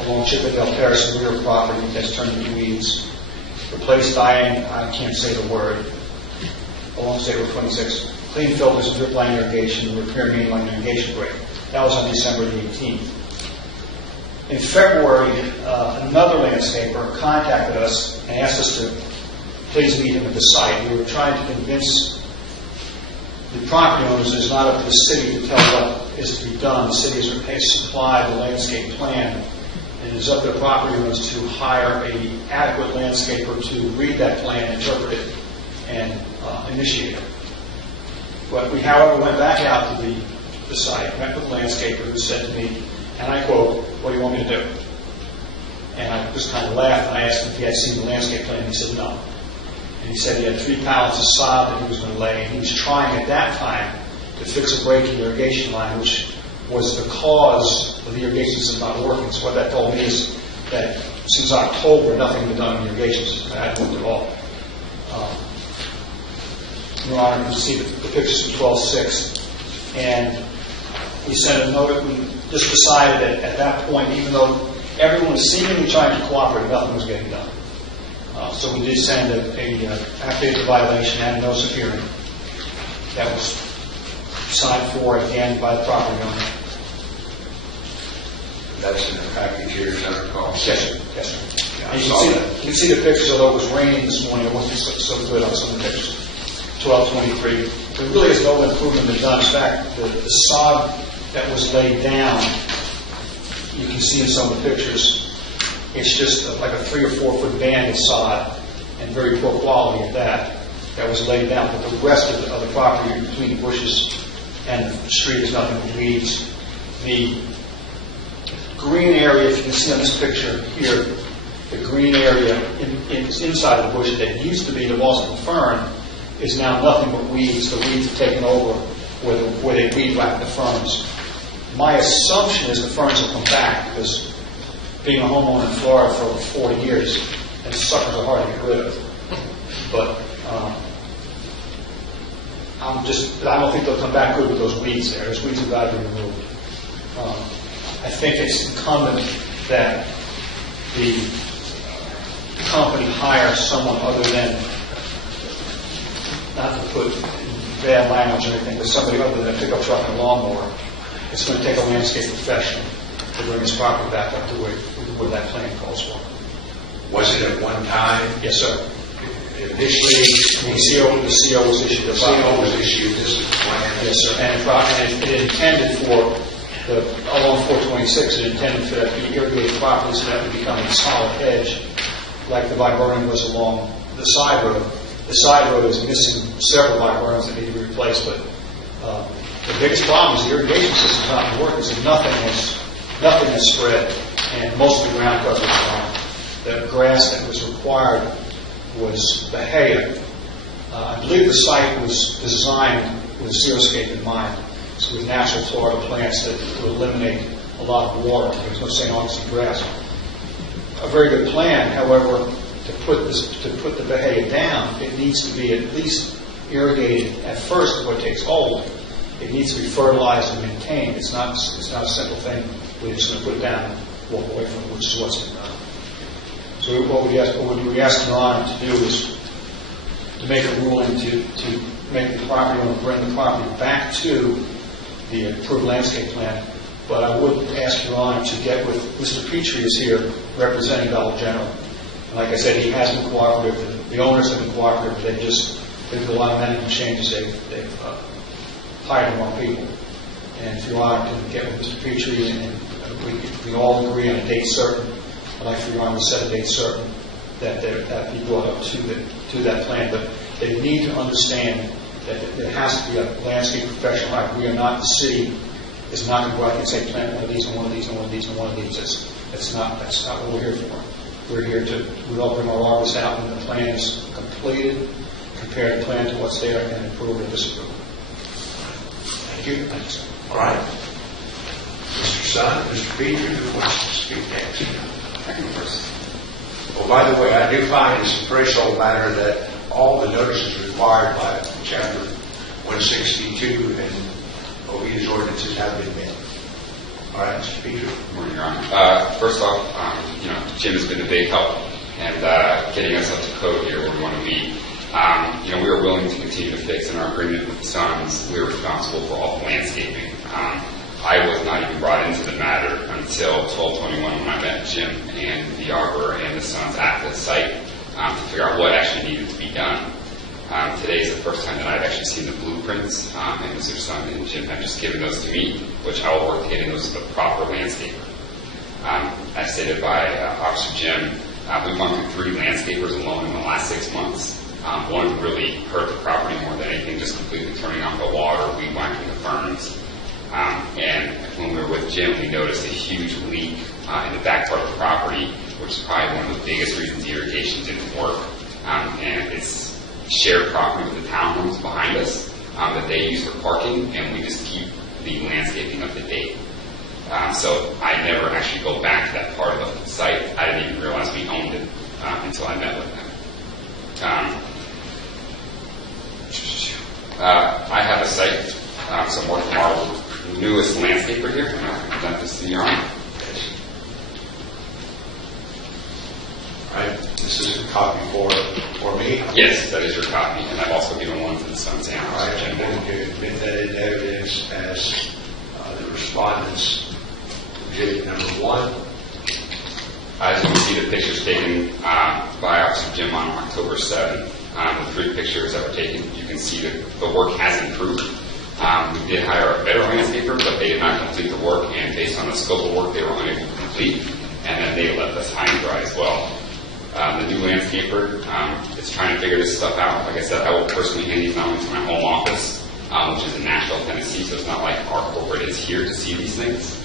along Chippendale Terrace and rear property that's turned into weeds, replace dying, I can't say the word, along State Road 26, clean filters and drip line irrigation, repair main line irrigation break. That was on December the 18th. In February, another landscaper contacted us and asked us to please meet him at the site. We were trying to convince the property owners it's not up to the city to tell what is to be done. The city has supplied the landscape plan, and it is up to the property owners to hire an adequate landscaper to read that plan, interpret it, and initiate it. But we, however, went back out to the site, met with the landscaper, who said to me, and I quote, "What do you want me to do?" And I just kind of laughed, and I asked him if he had seen the landscape plan, and he said no. And he said he had 3 pallets of sod that he was going to lay, and he was trying at that time to fix a break in the irrigation line, which was the cause of the irrigation system not working. So what that told me is that since October, nothing had been done in the irrigation system. It hadn't worked at all. Your Honor, you can see the pictures from 12/6. And we sent a note. We just decided that at that point, even though everyone was seemingly trying to cooperate, nothing was getting done. So we did send a affidavit of violation and a notice of hearing that was signed for again by the property owner. That's in the package here, as I recall. Yes, sir. Yes, sir. Yeah, you can see the pictures, although it was raining this morning, it wasn't so good on some of the pictures. 12/23. There really is no improvement been done. In fact, the sod that was laid down, you can see in some of the pictures, it's just like a 3 or 4 foot band of sod, and very poor quality of that was laid down. But the rest of the property between the bushes and the street is nothing but weeds. The green area, if you can see on this picture here, the green area inside the bush that used to be the Boston fern is now nothing but weeds. The weeds have taken over where they weed whack the ferns. My assumption is the ferns will come back because being a homeowner in Florida for over 40 years, and suckers are hard to get rid of. But I don't think they'll come back good with those weeds there. Those weeds have got to be removed. I think it's incumbent that the company hire someone other than, not to put bad language or anything, but somebody other than a pickup truck and a lawnmower. It's going to take a landscape professional to bring this property back up to where that plan calls for. Was it at one time? Yes, sir. Initially, the CO was issued. The CO was issued. This is the plan. Yes, sir. And it intended for along 426. It intended for that to be irrigated properly so that would become a solid edge, like the viburnum was along the side road. The side road is missing several viburnums that need to be replaced, but the biggest problem is the irrigation system is not working, so nothing was nothing has spread, and most of the ground cover is gone. The grass that was required was Bahia. I believe the site was designed with xeriscape in mind, so with natural Florida plants that would eliminate a lot of water. There's no St. Augustine grass. A very good plan, however, to put the Bahia down, it needs to be at least irrigated at first before it takes hold. It needs to be fertilized and maintained. It's not a simple thing. We're just going to put it down and walk away from it, which is what's been done. So what we ask Your Honor to do is to make a ruling to make the property owner bring the property back to the approved landscape plan. But I would ask Your Honor to get with Mr. Petrie is here representing Dollar General. And like I said, he has been cooperative. The owners have been cooperative. They've did a lot of management changes. They've hired more people. And if Your Honor can get with Mr. Petrie and we all agree on a date certain, I'd like for Your Honor to set a date certain that be brought up to that plan. But they need to understand that there has to be a landscape professional. Like we are not the city. Is not going to go out and say plant one of these and one of these and one of these and one of these. That's not what we're here for. We're here we all bring our artists out when the plan is completed, compare the plan to what's there, and approve or disapprove. Thank you. Thanks. All right. Mr. Sun, Mr. Petrie, who wants to speak next? I can first. Well, by the way, I do find it's a threshold matter that all the notices required by Chapter 162 and OB's ordinances have been met. All right, Mr. Petrie. Good morning, Your Honor. First off, Jim has been a big help and getting us up to code here where we want to be. We are willing to continue to fix in our agreement with the Suns. We are responsible for all the landscaping. I was not even brought into the matter until 12/21 when I met Jim and the Arbor and the Suns at the site to figure out what actually needed to be done. Today is the first time that I've actually seen the blueprints, and Mr. Sun and Jim have just given those to me, which I will work to getting those to the proper landscaper. As stated by Officer Jim, we've gone through 3 landscapers alone in the last 6 months. One really hurt the property more than anything, just completely turning off the water, weed whacking the ferns. And when we were with Jim, we noticed a huge leak in the back part of the property, which is probably one of the biggest reasons the irrigation didn't work. And it's shared property with the townhomes behind us that they use for parking, and we just keep the landscaping up to date. So I never actually go back to that part of the site. I didn't even realize we owned it until I met with them. I have a site, so I'm working with our newest landscaper here. I'm going to present this to you on. All right, this is a copy for me. Yes, that is your copy, and I've also given one to the Suns and All right, I'm going to admit that in evidence as the respondent's exhibit number 1. As you can see, the pictures taken by Officer Jim on October 7th, the 3 pictures that were taken, you can see that the work has improved. We did hire a better landscaper, but they did not complete the work, and based on the scope of work, they were unable to complete, and then they left us high and dry as well. The new landscaper is trying to figure this stuff out. Like I said, I will personally hand these out to my home office, which is in Nashville, Tennessee, so it's not like our corporate is here to see these things.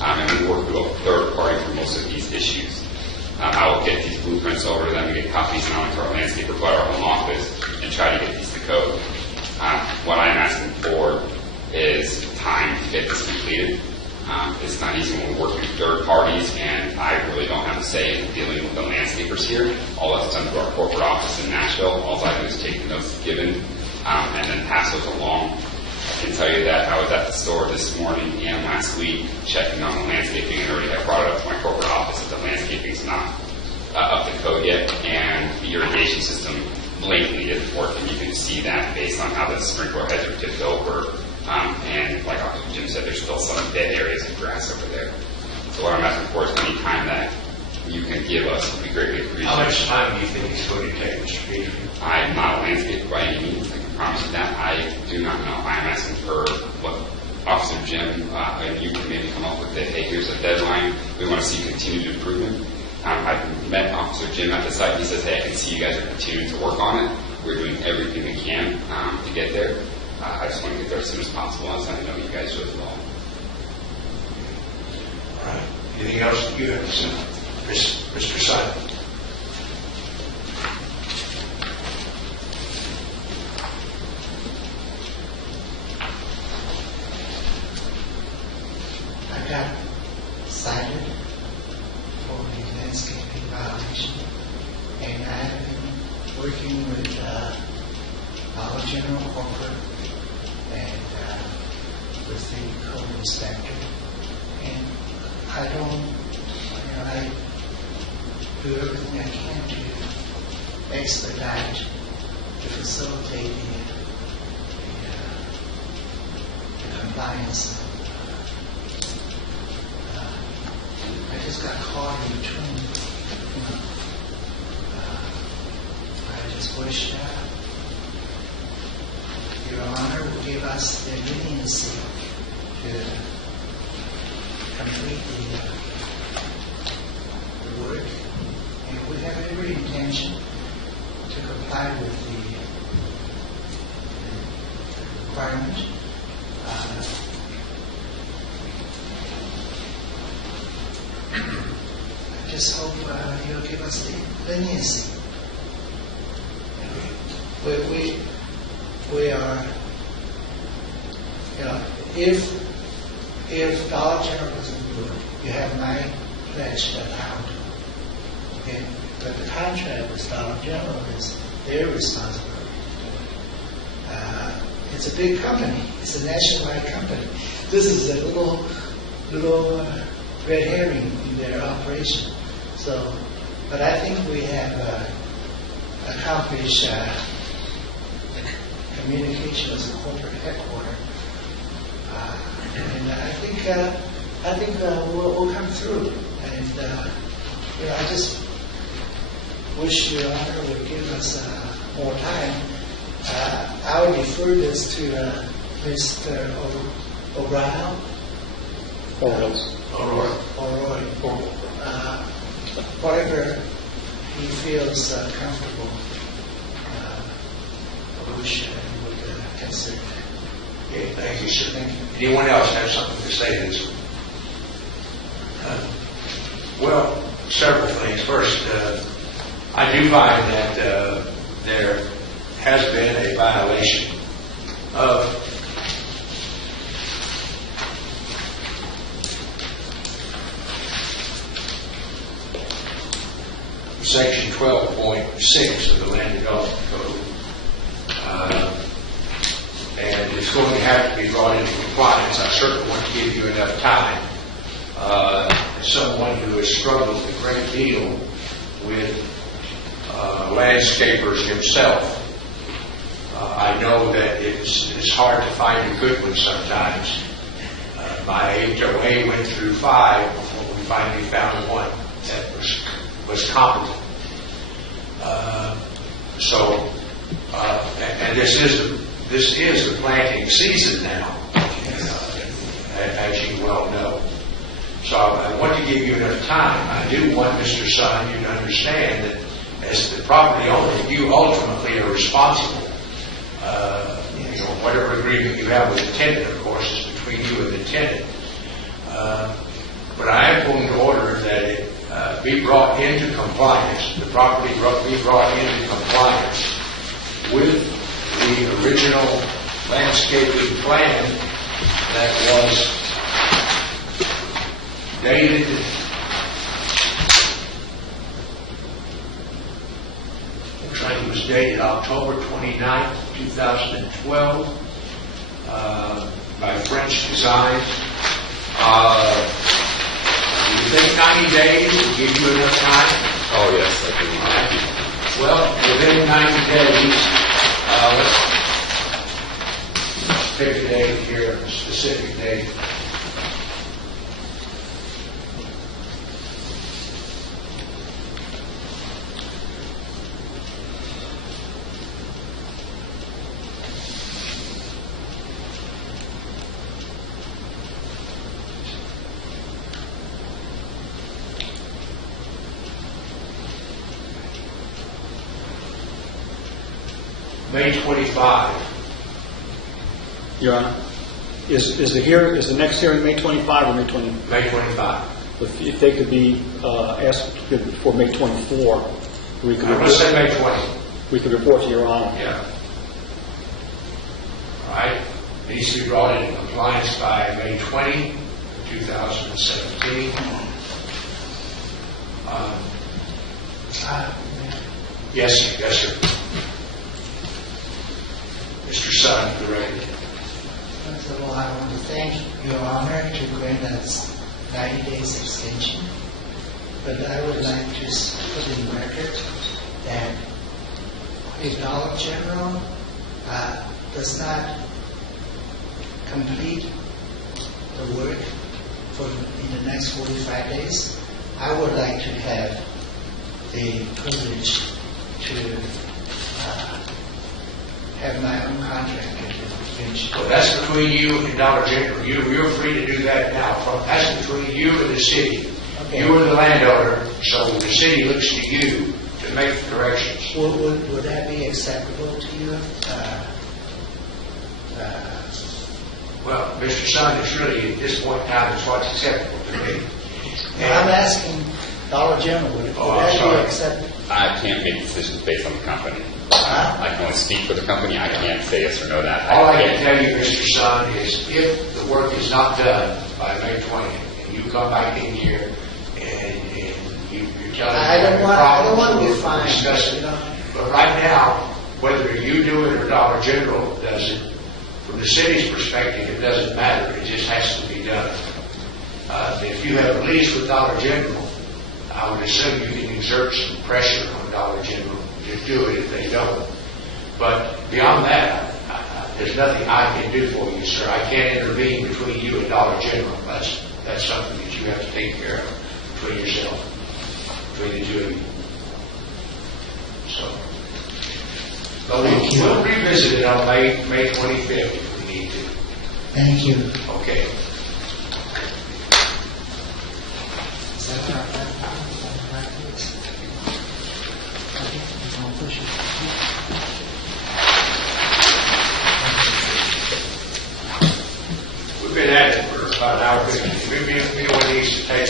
And we work with a third party for most of these issues. I will get these blueprints over to them and get copies now into our landscaper by our home office and try to get these to code. What I'm asking for is time to get this completed. It's not easy when we're working with third parties, and I really don't have a say in dealing with the landscapers here. All that's done through our corporate office in Nashville. All I do is take the notes given and then pass those along. I can tell you that I was at the store this morning and last week checking on the landscaping and already have brought it up to my corporate office that the landscaping is not up to code yet, and the irrigation system blatantly isn't working. You can see that based on how the sprinkler heads are tipped over. And like Officer Jim said, there's still some dead areas of grass over there. So what I'm asking for is any time that you can give us would be greatly appreciated. How much time do you think it's going to take, Mr. Petrie? I'm not a landscaper by any means. I can promise you that. I do not know. I'm asking for what Officer Jim and you can maybe come up with that, hey, here's a deadline. We want to see continued improvement. I've met Officer Jim at the site. He says, hey, I can see you guys are continuing to work on it. We're doing everything we can to get there. I just want to get there as soon as possible, as I know you guys do as well. Anything else that you have to say? Mr. Sun? I got cited for the landscaping violation, and I have been working with our general corporate and with the code inspector, and I do everything I can to expedite, to facilitate the compliance. I just got caught in between. I just wish Your Honor would give us the leniency to complete the work, and we have every intention to comply with the requirement. I just hope you'll give us the leniency. We are, if Dollar General doesn't do it, you have my pledge that I will do it. Okay? But the contract with Dollar General is their responsibility. It's a big company. It's a nationwide company. This is a little red herring in their operation. So, but I think we have accomplished communication as a corporate headquarters, and I think we'll come through. And I just wish Your Honor would give us more time. I would defer this to Mr. O'Brien. Whatever he feels comfortable, I wish he would consider. Okay, thank you, sir. Thank you. Anyone else have something to say to this? Well, several things. First, I do find that there has been a violation of Section 12.6 of the Land Development Code. And it's going to have to be brought into compliance. I certainly want to give you enough time. As someone who has struggled a great deal with landscapers himself, I know that it's hard to find a good one sometimes. My HOA went through 5 before we finally found one that was competent. And this is the planting season now, as you well know. So I want to give you enough time. I do want, Mr. Sun, you to understand that as the property owner, you ultimately are responsible. Whatever agreement you have with the tenant, of course, is between you and the tenant. But I am going to order that it be brought into compliance, the property be brought into compliance with the original landscaping plan that was dated it was dated October 29th, 2012 by French Design. Do you think 90 days will give you enough time? Oh, yes, I think. Well, within 90 days, let's pick a date here, a specific date. May 25. Your Honor, is the next hearing May 25 or May 20? May 25. If they could be asked before May 24, we could I'm going to say May 20. we could report to Your Honor. Yeah. All right. It needs to be brought into compliance by May 20, 2017. Yes, sir. Yes, sir. Mr. Sun, you're ready. First of all, I want to thank Your Honor to grant us 90 days extension. But I would like to put in record that if Dollar General does not complete the work in the next 45 days, I would like to have the privilege to have my own contractor finish. Well, that's between you and Dollar General. You're free to do that now. That's between you and the city. Okay. You are the landowner, so the city looks to you to make the corrections. Would that be acceptable to you? Well, Mr. Sun, it's really, at this point in time, it's what's acceptable to me. I'm asking Dollar General, would that sorry. be acceptable? I can't make decisions based on the company. Huh? I can only speak for the company. I can't say yes or no to that. All I can tell you, Mr. Sun, is if the work is not done by May 20th, and you come back in here and you're telling me I don't want to be fined. discuss it. You know. But right now, whether you do it or Dollar General does it, from the city's perspective, it doesn't matter. It just has to be done. If you have a lease with Dollar General, I would assume you can exert some pressure on Dollar General to do it if they don't. But beyond that, there's nothing I can do for you, sir. I can't intervene between you and Dollar General. That's something that you have to take care of between yourself, between the two of you. So, but we'll revisit it on May 25th if we need to. Thank you. Okay. Is that right? We've been at it for about an hour. Maybe anyone needs to take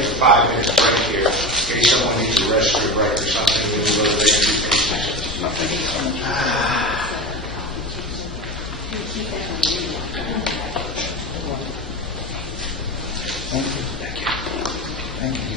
a 5-minute break here. Maybe someone needs to rest or break or something. We'll go to the nothing. Thank you.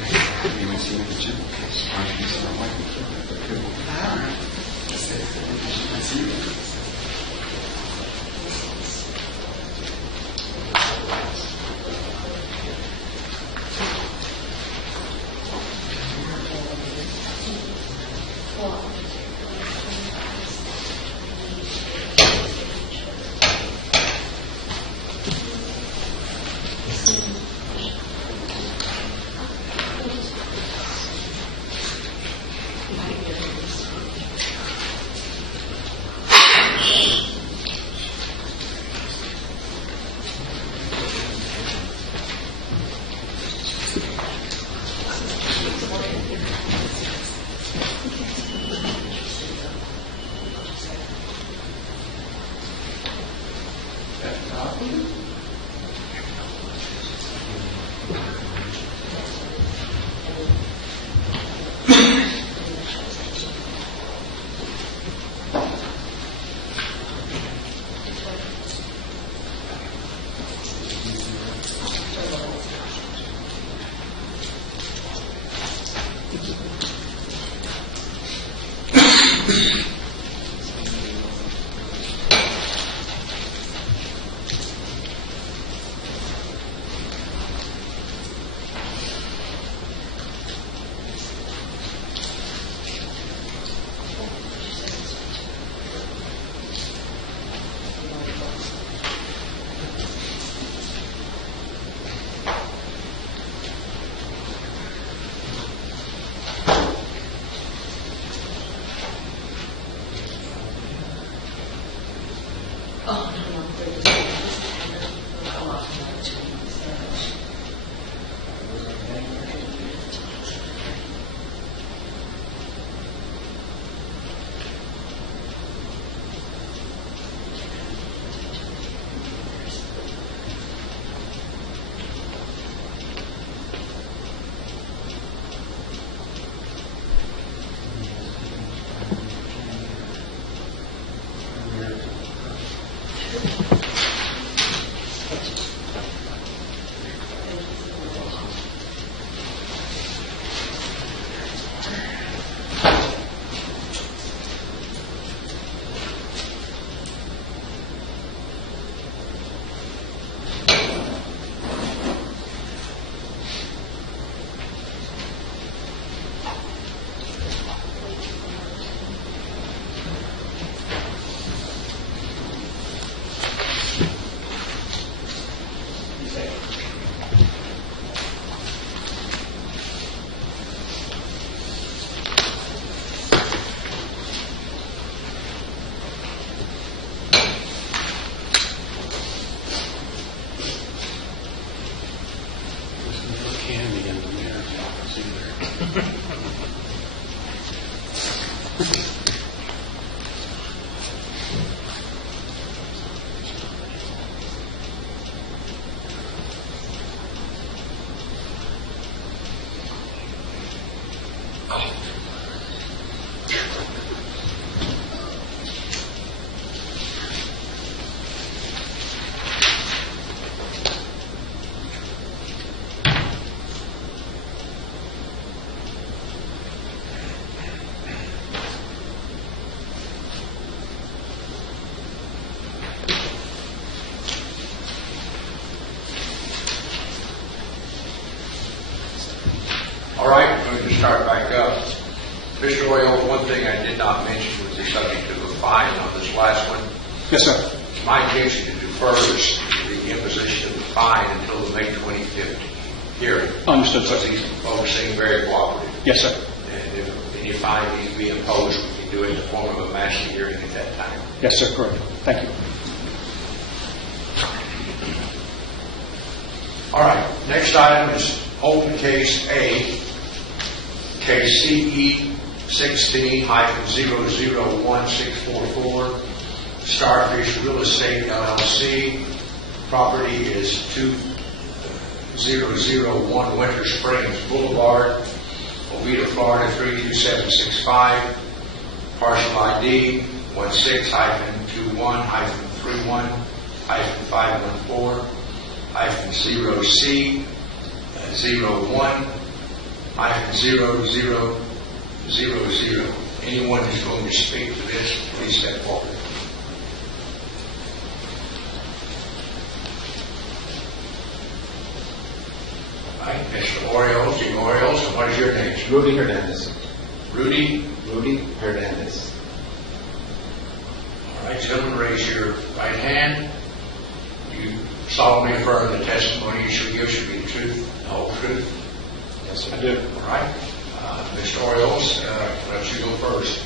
All right, I'm going to start back up. Mr. Oil, one thing I did not mention was the subject of a fine on this last one. Yes, sir. It's my intention to defer the imposition of the fine until the May 25th hearing. Understood, sir. Because these folks seem very cooperative. Yes, sir. And if any fine needs to be imposed, we can do it in the form of a master hearing at that time. Yes, sir. Correct. Thank you. All right, next item is open case A, case CE 16-001644, Starfish Real Estate LLC. Property is 2001 Winter Springs Boulevard, Oviedo, Florida 32765. Parcel ID 16-21-3-1-5-01-0000. Anyone who's going to speak to this, please step forward. All right, Mr. Orioles, Jim Orioles, and what is your name? Rudy Hernandez. Rudy. Rudy Hernandez. All right, gentlemen, raise your right hand. You solemnly affirm the testimony you shall give should be the truth, the whole truth. Yes, sir. I do. All right. Mr. Orioles, let you go first.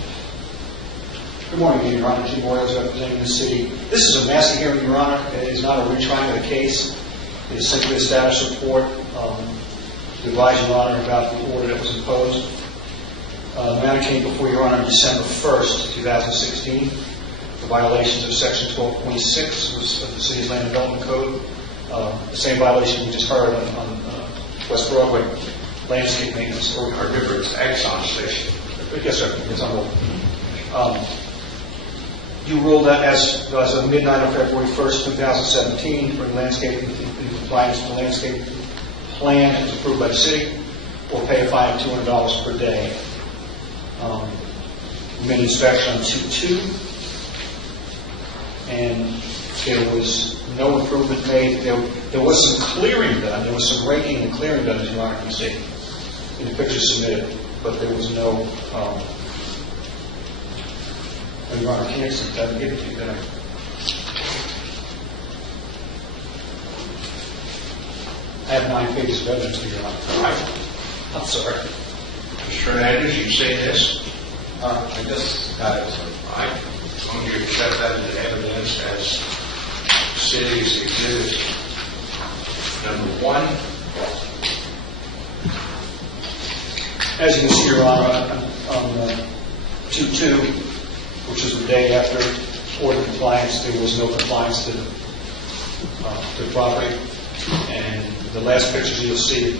Good morning, Your Honor. Jim Orioles, representing the city. This is a master hearing, Your Honor. It is not a retrying of the case. It is simply a status report to advise Your Honor about the order that was imposed. The matter came before Your Honor on December 1st, 2016, for violations of Section 12.6 of the City's Land Development Code. The same violation we just heard on West Broadway, landscape maintenance. Or remember, it's Exxon Station. Yes, sir. It's on hold. You ruled that as of midnight on February 1st, 2017, for landscaping in compliance with the landscape plan as approved by the city, or pay a fine of $200 per day. We made an inspection on 2-2, and there was no improvement made. There was some clearing done. There was some raking and clearing done, as Your Honor can see, in the pictures submitted, but there was no... Your Honor, can't accept that and give it to you, then I have 9 pages of evidence for Your Honor. All right. I'm sorry. Mr. Hernandez, you say this? I just got it, sir. All right. I'm going to accept that as evidence as city's exhibit number 1. As you can see, Your Honor, on 2-2, which is the day after order compliance, there was no compliance to the property. And the last pictures you'll see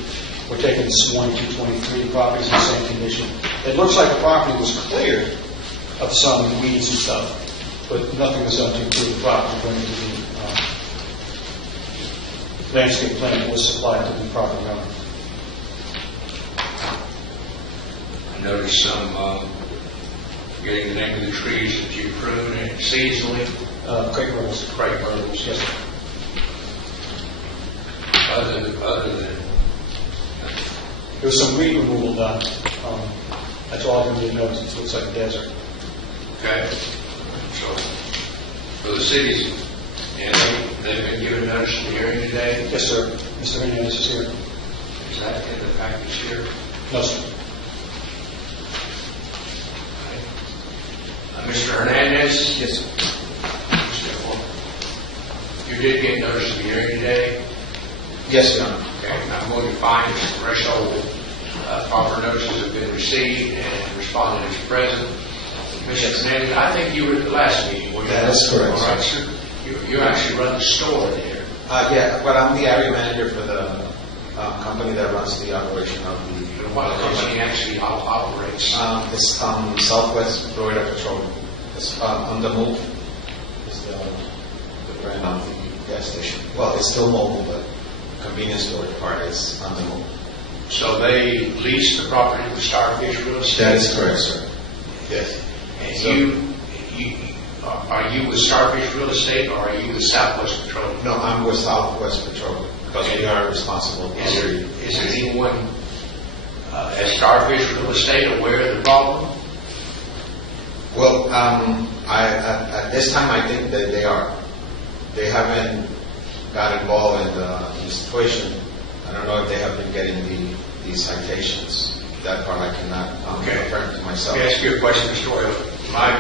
were taken this morning, 223 properties in the same condition. It looks like the property was cleared of some weeds and stuff, but nothing was done to improve the property according to the landscape plan that was supplied to the property owner. I noticed some, getting the name of the trees that you prune and seasonally, Crepe myrtles. crepe myrtles. Yes, sir. Other than, There was some weed removal done. That's all going to be noticed. It looks like a desert. okay, so, for the cities, and they've been given notice of the hearing today, Yes, sir. Mr. Hernandez is here. is that in the package here? No, sir. Mr. Hernandez? Yes, sir. You did get notice of the hearing today? Yes, Your Honor. Okay, and I'm going to find that the threshold proper notices have been received and respondent is present. Mr. Hernandez, I think you were at the last meeting. Were you? That is correct, All right, sir. You actually run the store there. Yeah, but I'm the area manager for the company that runs the operation of the. What company actually operates? It's Southwest Florida Petroleum. It's On the Move. It's the brand of the gas station. Well, it's still mobile, but convenience store part is On the Move. So they lease the property to Starfish Real Estate? That is correct, sir. Yes. And So- are you with Starfish Real Estate or are you with Southwest Petroleum? No, I'm with Southwest Petroleum because we are responsible. Is anyone at Starfish Real Estate aware of the problem? Well, at this time, I think that they are. They haven't got involved in the situation. I don't know if they have been getting these citations. That part I cannot confirm to myself. Let me ask you a question, Mr. Oil. My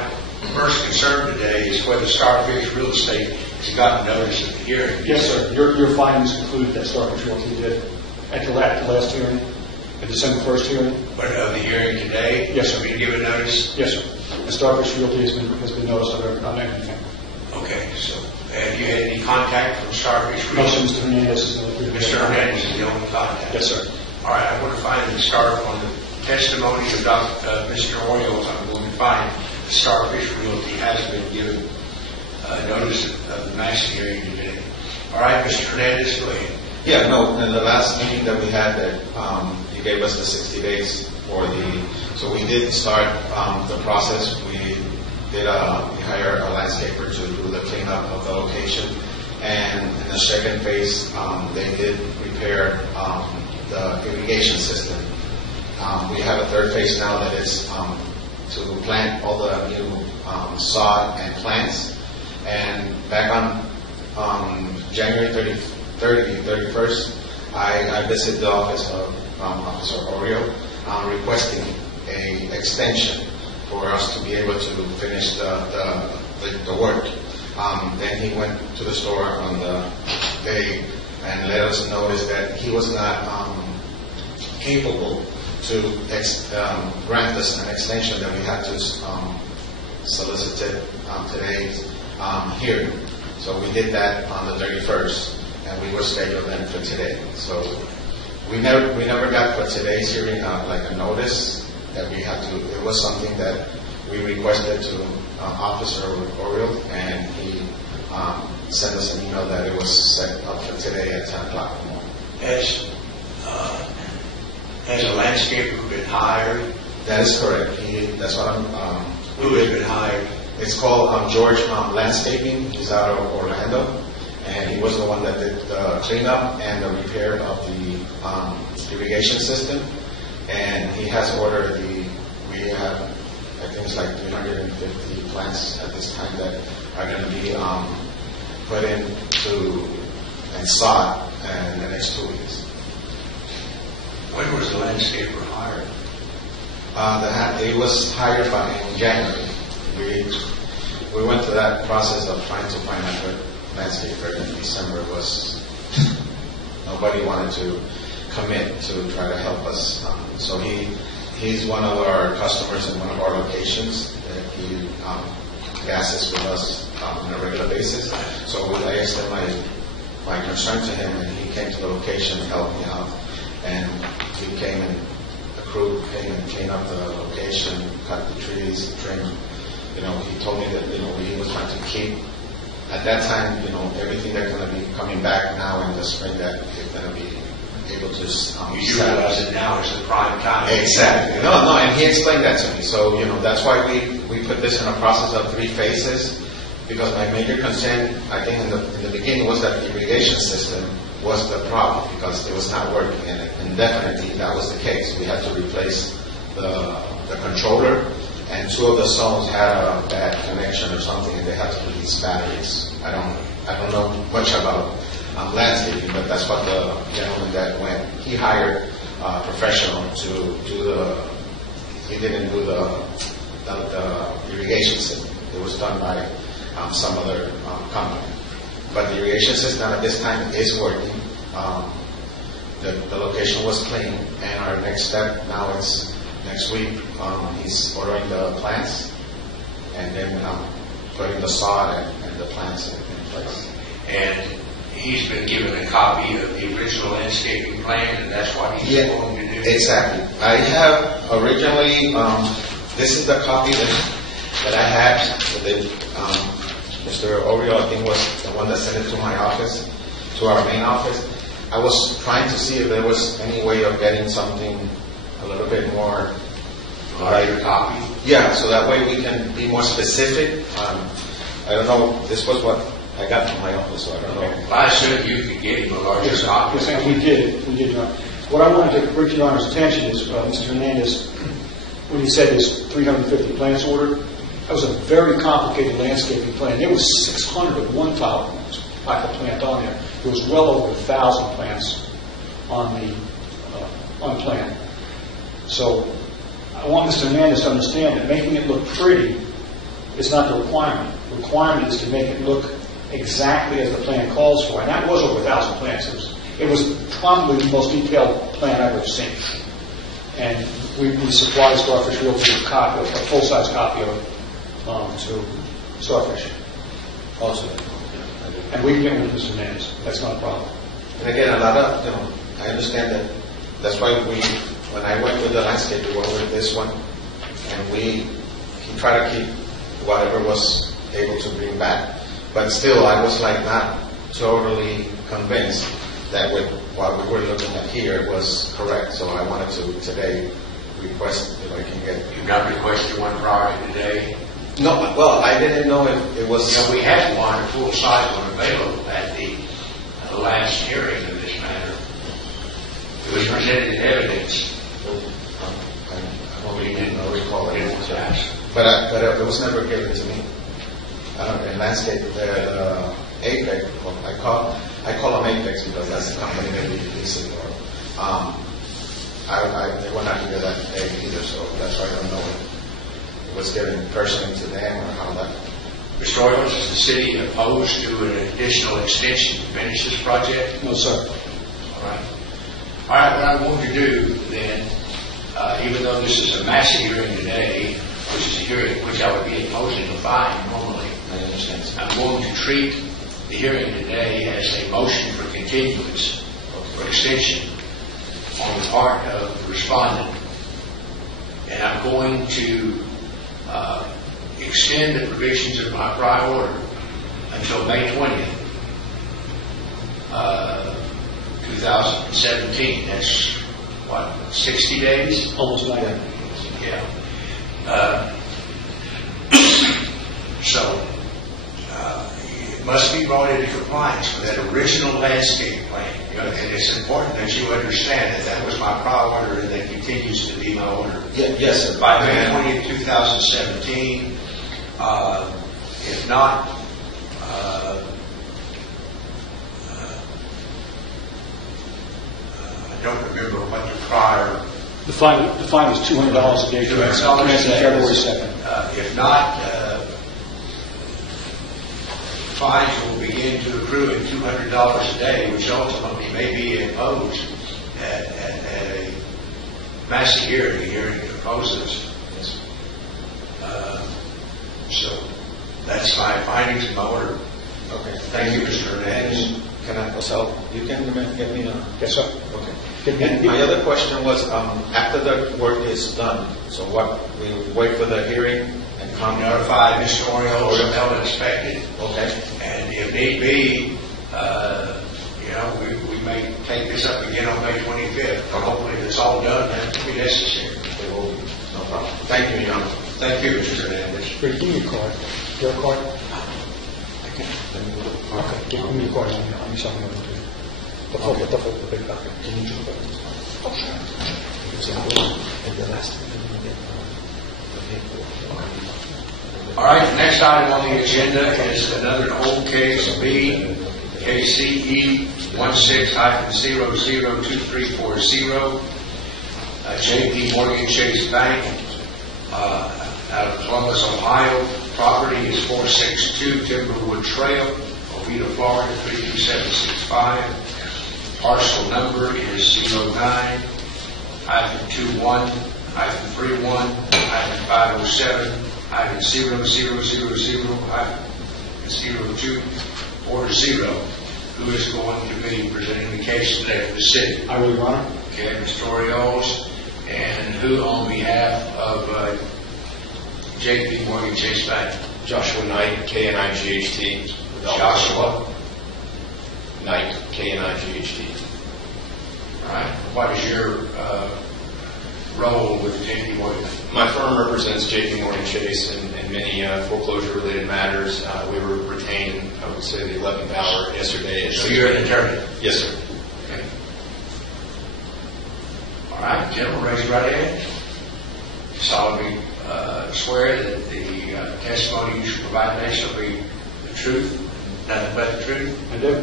first concern today is whether Starfish Real Estate has gotten notice of the hearing. Yes, sir. Your findings concluded that Starfish Realty did at the last hearing, the December 1st hearing. But of the hearing today? Yes, sir. Have you been given notice? Yes, sir. The Starfish Realty has been noticed on everything. Okay, so have you had any contact from Starfish Real No, sir. Estate? Mr. Hernandez is the Mr. Hernandez is the only contact? Yes, sir. All right, I want to find and start on the testimony of Mr. Orioles. I'm going to find the Starfish Realty has been given notice of the mass hearing today. All right, Mr. Hernandez, go ahead. Yeah, no, in the last meeting that we had that you gave us the 60 days for so we did start the process. We hired a landscaper to do the cleanup of the location. And in the second phase, they did repair the irrigation system. We have a third phase now that is to plant all the new sod and plants. And back on January 31st, I visited the office of Officer Oriole requesting an extension for us to be able to finish the work. Then he went to the store on the day and let us notice that he was not capable to grant us an extension that we had to solicit today's hearing. So we did that on the 31st, and we were scheduled then for today. So we never got for today's hearing like a notice that we had to. It was something that we requested to Officer Oriole, and he sent us an email that it was set up for today at 10 o'clock in the morning. Has a landscaper been hired? That is correct. That's what I'm. Who has been hired? It's called George Landscaping. He's out of Orlando, and he was the one that did the cleanup and the repair of the irrigation system. And he has ordered we have, I think it's like 350 plants at this time that are going to be put into and sod in the next 2 weeks. When was the landscaper hired? It was hired in January. We went through that process of trying to find a good landscaper in December. Nobody wanted to commit to try to help us. So he's one of our customers in one of our locations. He gasses with us on a regular basis. So I extended my concern to him, and he came to the location and helped me out. And he came and the crew came and cleaned up the location, cut the trees, trimmed he told me that, he was trying to keep, at that time, everything that's going to be coming back now in the spring, that it's going to be able to You realize that now is the prime time. Exactly. No, and he explained that to me. So, that's why we put this in a process of 3 phases, because my major concern, I think in the beginning, was that the irrigation system was the problem, because it was not working, and definitely that was the case. We had to replace the controller, and 2 of the zones had a bad connection or something, and they had to release batteries. I don't know much about landscaping, but that's what the gentleman that went, he hired a professional to do he didn't do the irrigation system. It was done by some other company. But the irrigation system at this time is working. The location was clean, and our next step now is next week. He's ordering the plants, and then putting the sod and the plants in place. And he's been given a copy of the original landscaping plan, and that's what he's going to do. Exactly. I have originally, this is the copy that I had. Mr. Oriol, I think, was the one that sent it to my office, to our main office. I was trying to see if there was any way of getting something a little bit more Your copy. Yeah, so that way we can be more specific. I don't know, this was what I got from my office, so I don't know. Well, I assume you could get him a larger copy. Yes, and we did, Your Honor. What I wanted to bring to Your Honor's attention is, Mr. Hernandez, when he said his 350 plants ordered, that was a very complicated landscaping plan. There was 601 type of plant on there. There was well over 1,000 plants on the plan. So I want Mr. Hernandez to understand that making it look pretty is not the requirement. The requirement is to make it look exactly as the plan calls for. And that was over 1,000 plants. It was probably the most detailed plan I've ever seen. And we supplied Starfish Realty a full-size copy of it to Starfish also. And we can get with Mr. Hernandez. That's not a problem. And again, a lot of, I understand that that's why when I went with the landscape, we went with this one, and he tried to keep whatever was able to bring back. But still, I was not totally convinced that with what we were looking at here was correct. So I wanted to today request if I can get. You got requested one prior to today? No, well, I didn't know if it was. Yeah, we had one, a full-size one available at the last hearing of this matter. It was presented in evidence. We didn't recall it. It But it was never given to me. In landscape, Apex, I call them Apex because that's the company that we lease it for. They were not here that day either, so that's why I don't know if it was given personally to them or how that. Mr. Oyles, is the city opposed to an additional extension to finish this project? No, sir. All right. All right, what I'm going to do then, even though this is a massive hearing today, which is a hearing which I would be opposing to fine normally, I understand. I'm going to treat the hearing today as a motion for continuance or extension on the part of the respondent. And I'm going to extend the provisions of my prior order until May 20th, 2017. That's, what, 60 days? Almost 90. Yeah. So, it must be brought into compliance with that original landscape plan. And it's important that you understand that that was my prior order and that continues to be my order. Yes, sir. By May 20th, 2017, if not, I don't remember what the prior. The fine was $200 a day. February 2nd. If not, fines will begin to accrue at $200 a day, which ultimately may be imposed at a massive hearing to oppose us. So that's my findings in my order. Okay. Thank you, Mr. Hernandez. Can I also, you can get me a. Yes, sir. Okay. And my other question was, after the work is done, so what, we wait for the hearing and notify Mr. Orioles and they'll inspect it. Okay. And if need be, we may take this up again on May 25th. Hopefully, if it's all done, that will be necessary. It will be. No problem. Thank you, Your Honor. Thank you, Mr. Hernandez. Give me your card. Your card? Okay, give me your card. I'll be something else to you. The big document. Can you just put it? All right, the next item on the agenda is another old case, KCE 16-002340, JP Morgan Chase Bank, out of Columbus, Ohio. Property is 462 Timberwood Trail, Oviedo, Florida 32765. Parcel number is 09-21-531-500-00-0240. Who is going to be presenting the case today for the city? I will, Your Honor. Okay, Mr. Orioles. And who on behalf of JP Morgan Chase Bank? Joshua Knight, K-N-I-G-H-T. Joshua Knight, K-N-I-G-H-T. All right. What is your role with JP Morgan? My firm represents JP Morgan Chase in many foreclosure-related matters. We were retained, I would say, the 11th hour yesterday. So you're an attorney? Yes, sir. Okay. All right, gentlemen, raise your right hand. Solemnly swear that the testimony you shall provide today shall be the truth, nothing but the truth. I do.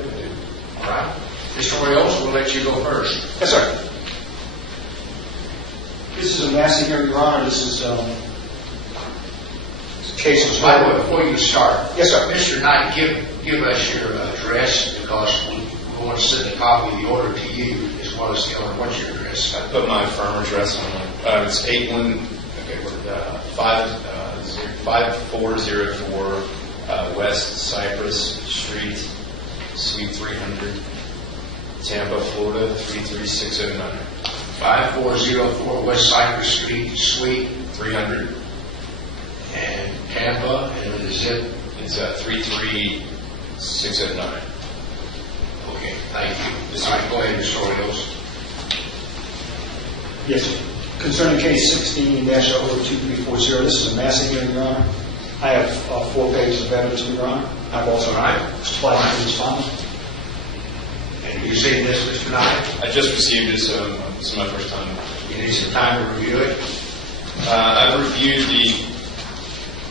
All right. Mr. Orioles, we'll let you go first. Yes, sir. This is a massive hearing, Your Honor. This is a case of... By the way, before you start, yes, sir. Mr. Knight, give us your address because we want to send a copy of the order to you as well as the owner. What's your address? I put my firm address on it. It's 5404 West Cypress Street, Suite 300, Tampa, Florida 33609. 5404 West Cypress Street, Suite 300. And Tampa, and the zip? It's 33609. Okay, thank you. All right, go ahead, Mr. Orioles. Yes, sir. Concerning case 16-02340, this is a massive hearing, Your Honor. I have 4 pages of evidence, Your Honor. I've also supplied to the respondent. And you seen this, Mr. Knight? I just received it, so this is my first time. You need some time to review it? I've reviewed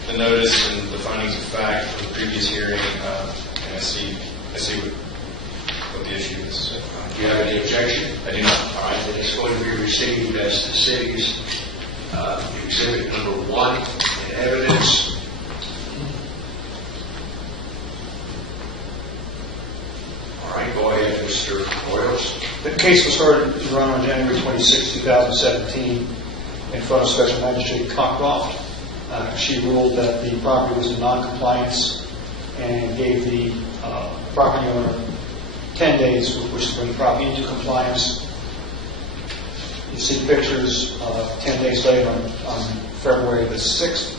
the notice and the findings of fact from the previous hearing, and I see what the issue is. So. Do you have any objection? I do not. All right, then it's going to be received as the city's exhibit number 1 in evidence. All right, go ahead, Mr. Orioles. The case was heard, Your Honor, on January 26, 2017, in front of Special Magistrate Cockcroft. She ruled that the property was in non-compliance and gave the property owner 10 days with which to bring the property into compliance. You see pictures 10 days later on February the 6th,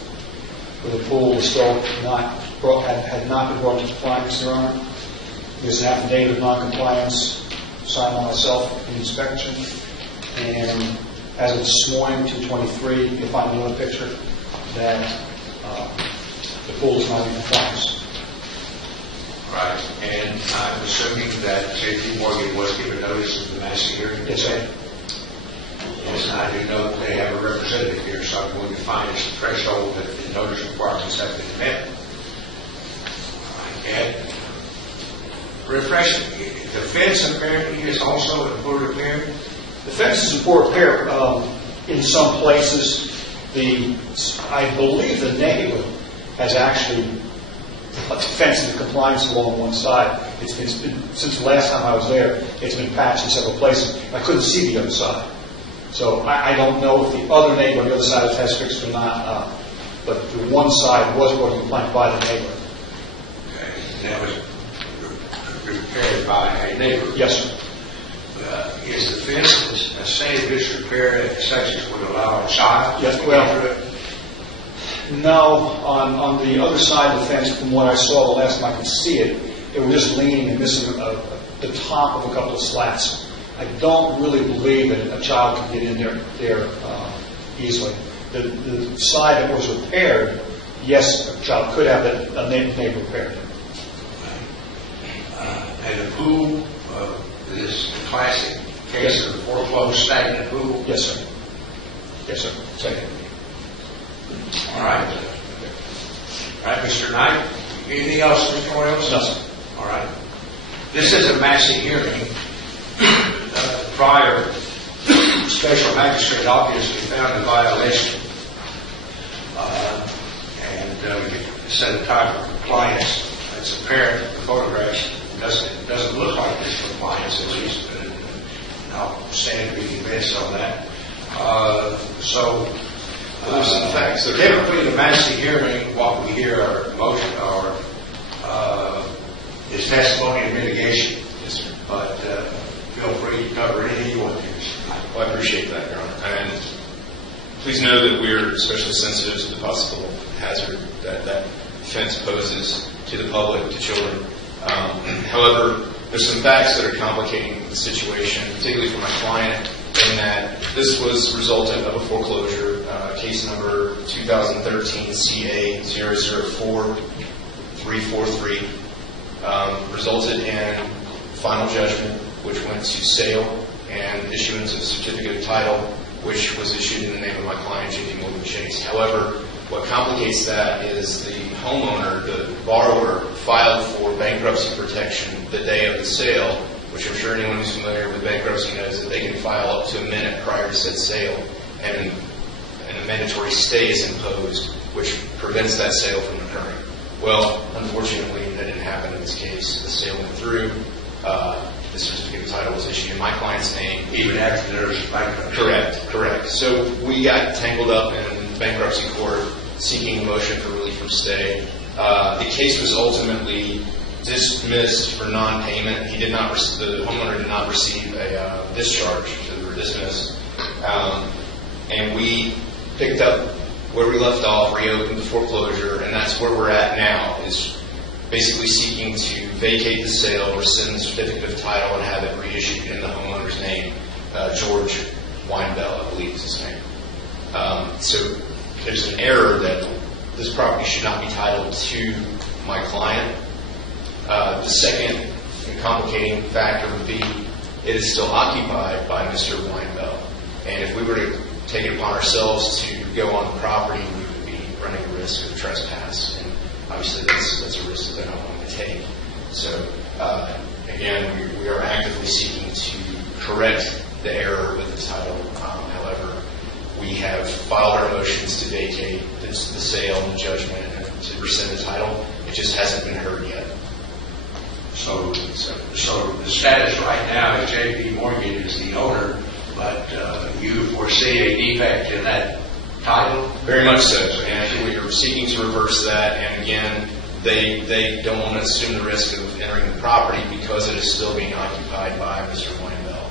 where the pool was still had not been brought into compliance, Your Honor. There's an affidavit of non-compliance signed by myself in inspection. And as of this morning, 2/23, you'll find another picture that the pool is not in compliance. Right, and I'm assuming that JP Morgan was given notice of the massive hearing? Yes, sir. Yes, and I do know that they have a representative here, so I'm going to find it's the threshold that the notice requirements have been met. And refresh, the fence apparently is also in poor repair? The fence is in poor repair in some places. I believe the neighbor has actually fence in compliance along one side. It's been, since the last time I was there, it's been patched in several places. I couldn't see the other side. So I don't know if the other neighbor on the other side has fixed or not, but the one side was brought to compliance by the neighbor. Okay, and that was repaired by a neighbor? Yes, sir. Is the fence a state of disrepair such as would allow a child? Yes, well, No, on the other side of the fence, from what I saw the last time I could see it, it was just leaning and missing the top of a couple of slats. I don't really believe that a child could get in there easily. The side that was repaired, yes, a child could have it, a neighbor repaired it. And the pool is the classic case of the foreclosed stagnant pool? Yes, sir. Yes, sir. Second. All right. All right, Mr. Knight. Anything else, Mr. Royals? No, sir. All right. This is a massive hearing. Prior special magistrate obviously found a violation and set a time for compliance. It's apparent in the photographs. It doesn't look like this compliance, at least. I'll stand to be convinced on that. So typically the massive hearing, what we hear are motion or is testimony and mitigation. Yes, sir. But feel free to cover anything you want to. Well, I appreciate that, Your Honor. And please know that we're especially sensitive to the possible hazard that fence poses to the public, to children. However, there's some facts that are complicating the situation, particularly for my client, in that this was resultant of a foreclosure, case number 2013 CA 004343, resulted in final judgment, which went to sale and issuance of certificate of title, which was issued in the name of my client, J.P. Morgan Chase. However, what complicates that is the homeowner, the borrower, filed for bankruptcy protection the day of the sale, which I'm sure anyone who's familiar with bankruptcy knows that they can file up to a minute prior to said sale, and a mandatory stay is imposed, which prevents that sale from occurring. Well, unfortunately, that didn't happen in this case. The sale went through. The certificate of title was issued in my client's name. Even after there was bankruptcy? Correct. So we got tangled up in bankruptcy court seeking a motion for relief from stay. The case was ultimately dismissed for non-payment. The homeowner did not receive a discharge, so they were dismissed. And we picked up where we left off, reopened the foreclosure, and that's where we're at now, is basically seeking to vacate the sale, rescind the certificate of title, and have it reissued in the homeowner's name, George Weinbell, I believe is his name. So there's an error that this property should not be titled to my client. The second complicating factor would be it is still occupied by Mr. Weinbell. And if we were to take it upon ourselves to go on the property, we would be running a risk of trespass. And obviously that's a risk that they're not willing to take. So again, we are actively seeking to correct the error with the title. However, we have filed our motions to vacate the sale and the judgment and to rescind the title. It just hasn't been heard yet. So the status right now is J.P. Morgan is the owner, but you foresee a defect in that title? Very much so. And we are seeking to reverse that. And again, they don't want to assume the risk of entering the property because it is still being occupied by Mr. Weinbell.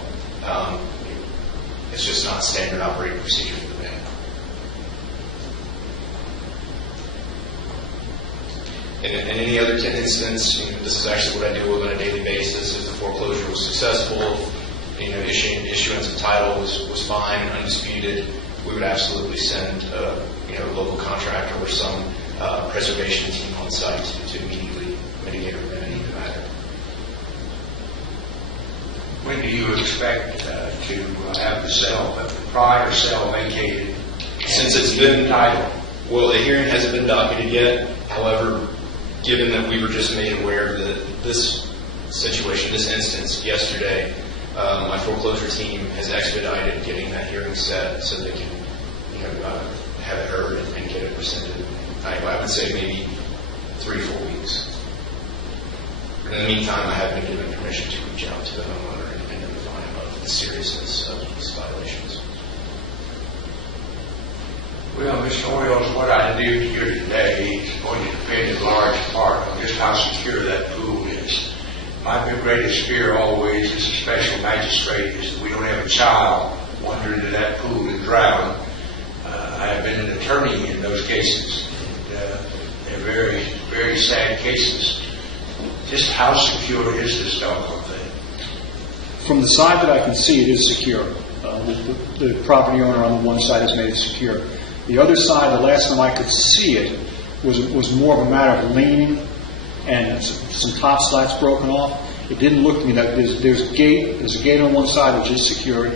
It's just not standard operating procedure for the bank. In any other instance, this is actually what I deal with on a daily basis. If the foreclosure was successful, issuance of title was fine and undisputed, we would absolutely send a local contractor or some preservation team on site to immediately mitigate or remedy the matter. When do you expect to have the prior sale vacated? Since it's been titled, well, the hearing hasn't been docketed yet. However, given that we were just made aware that this situation, this instance yesterday, my foreclosure team has expedited getting that hearing set so they can have it heard and get it rescinded. I would say maybe 3 or 4 weeks. In the meantime, I have been given permission to reach out to the homeowner and notify him of the seriousness of these violations. Well, Mr. Orioles, what I do here today is going to depend in large part on just how secure that pool is. My greatest fear always as a special magistrate is that we don't have a child wander into that pool and drown. I have been an attorney in those cases. very, very sad cases. Just how secure is this doggone thing? From the side that I can see, it is secure. The property owner on the one side has made it secure. The other side, the last time I could see it, was more of a matter of leaning and some top slats broken off. It didn't look to me that there's a gate on one side which is secured,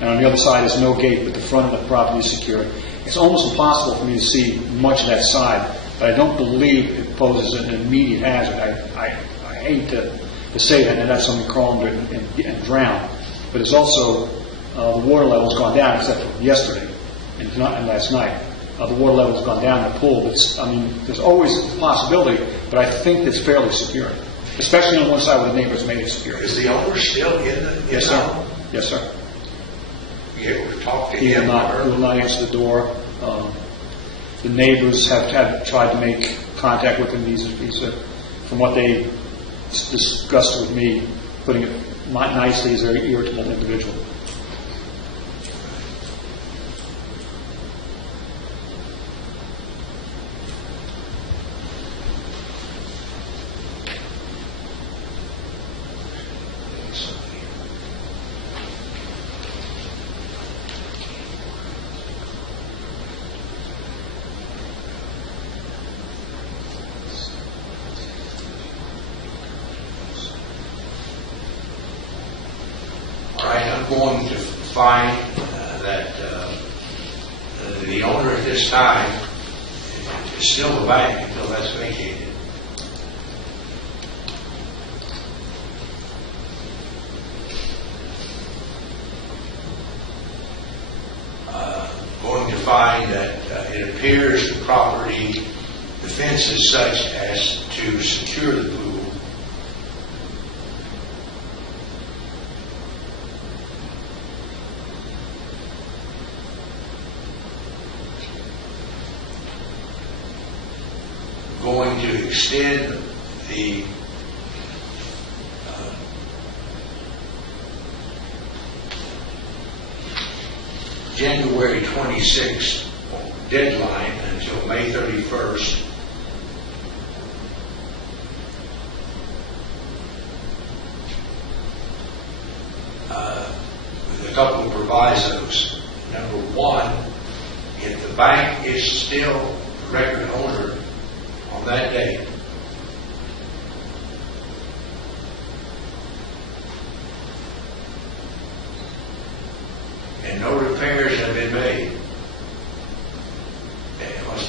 and on the other side is no gate, but the front of the property is secured. It's almost impossible for me to see much of that side, but I don't believe it poses an immediate hazard. I hate to say that and have somebody crawl under it and drown, but it's also the water level's gone down except for yesterday and last night. The water level's gone down in the pool. There's always a possibility, but I think it's fairly secure, especially on one side where the neighbors made it secure. Is the owner still in the Yes, sir. Yes, sir. You able to talk to He him? will not answer the door. The neighbors have tried to make contact with him. He's from what they discussed with me, putting it nicely, he's a very irritable individual. I'm going to find that the owner at this time is still the bank until that's vacated. Going to find that it appears the property, the fence is such as to secure the pool. Going to extend the January 26th deadline until May 31st. With a couple of provisos. Number one, if the bank is still the record owner on that day, and no repairs have been made,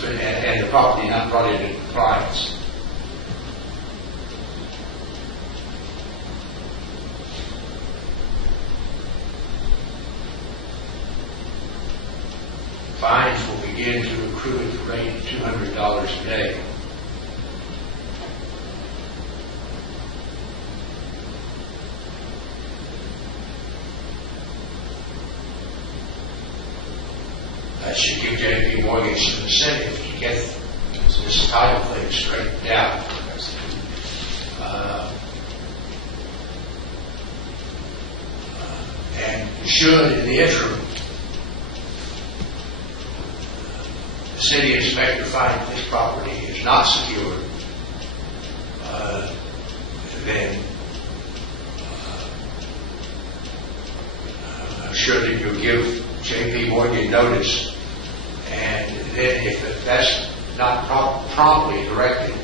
and the property not brought into compliance, fines will begin to accrue at the rate of $200 a day. That should give J.P. Morgan some incentive to get this title thing straightened out. And should, in the interim, the city inspector find that this property is not secure, then I'm sure that you'll give J.P. Morgan notice, and then if that's not promptly corrected,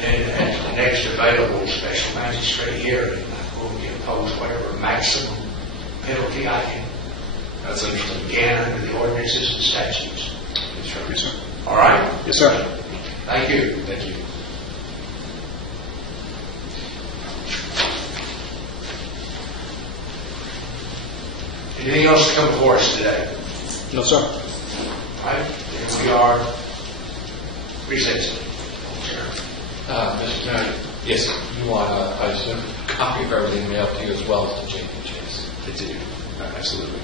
then at the next available special magistrate hearing, I'm going to impose whatever maximum penalty I can. That's interesting. Again, under the ordinances and statutes. Yes, sir. All right? Yes, sir. Thank you. Thank you. Anything else to come before us today? No, sir. All right? Then we are recessed. Mr. Kennedy, Yes, you want I assume, a copy of everything mailed to you as well as to J.P. Chase? I do. Absolutely.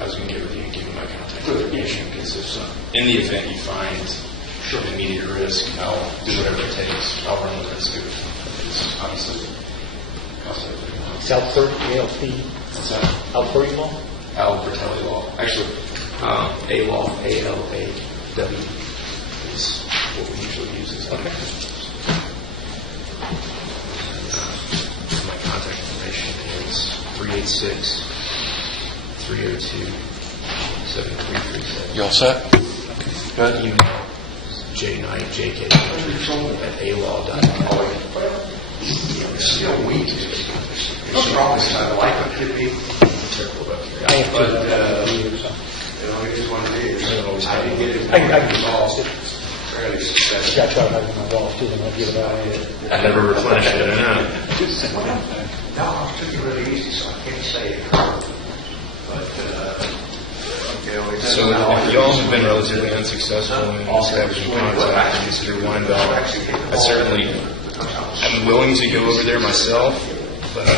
I was going to get with you and give you my contact information because if in the event you find an immediate risk, I'll do whatever it takes. I'll run the risk of it's obviously cost everything. It's Alfred, ALP. What's that? Alfred Law? Al Bertelli Law. Actually, A-Law, A-L-A-W. It's what we usually use is Okay. my contact information is 386-302-7337. You all set? Good. Email jknightjk@alaw.com. It's still weak. It's probably kind of like it could be, but, it is what it is. I didn't get it. I can resolved fairly successfully. Yeah, I try to have it on my wall too, and I'll give it out. I never replenished it, I know. No, I took it really easy, so I can't say it. But, So y'all have been relatively unsuccessful in establishing contact with Mr. Weinbach. I certainly am willing to go over there myself, but I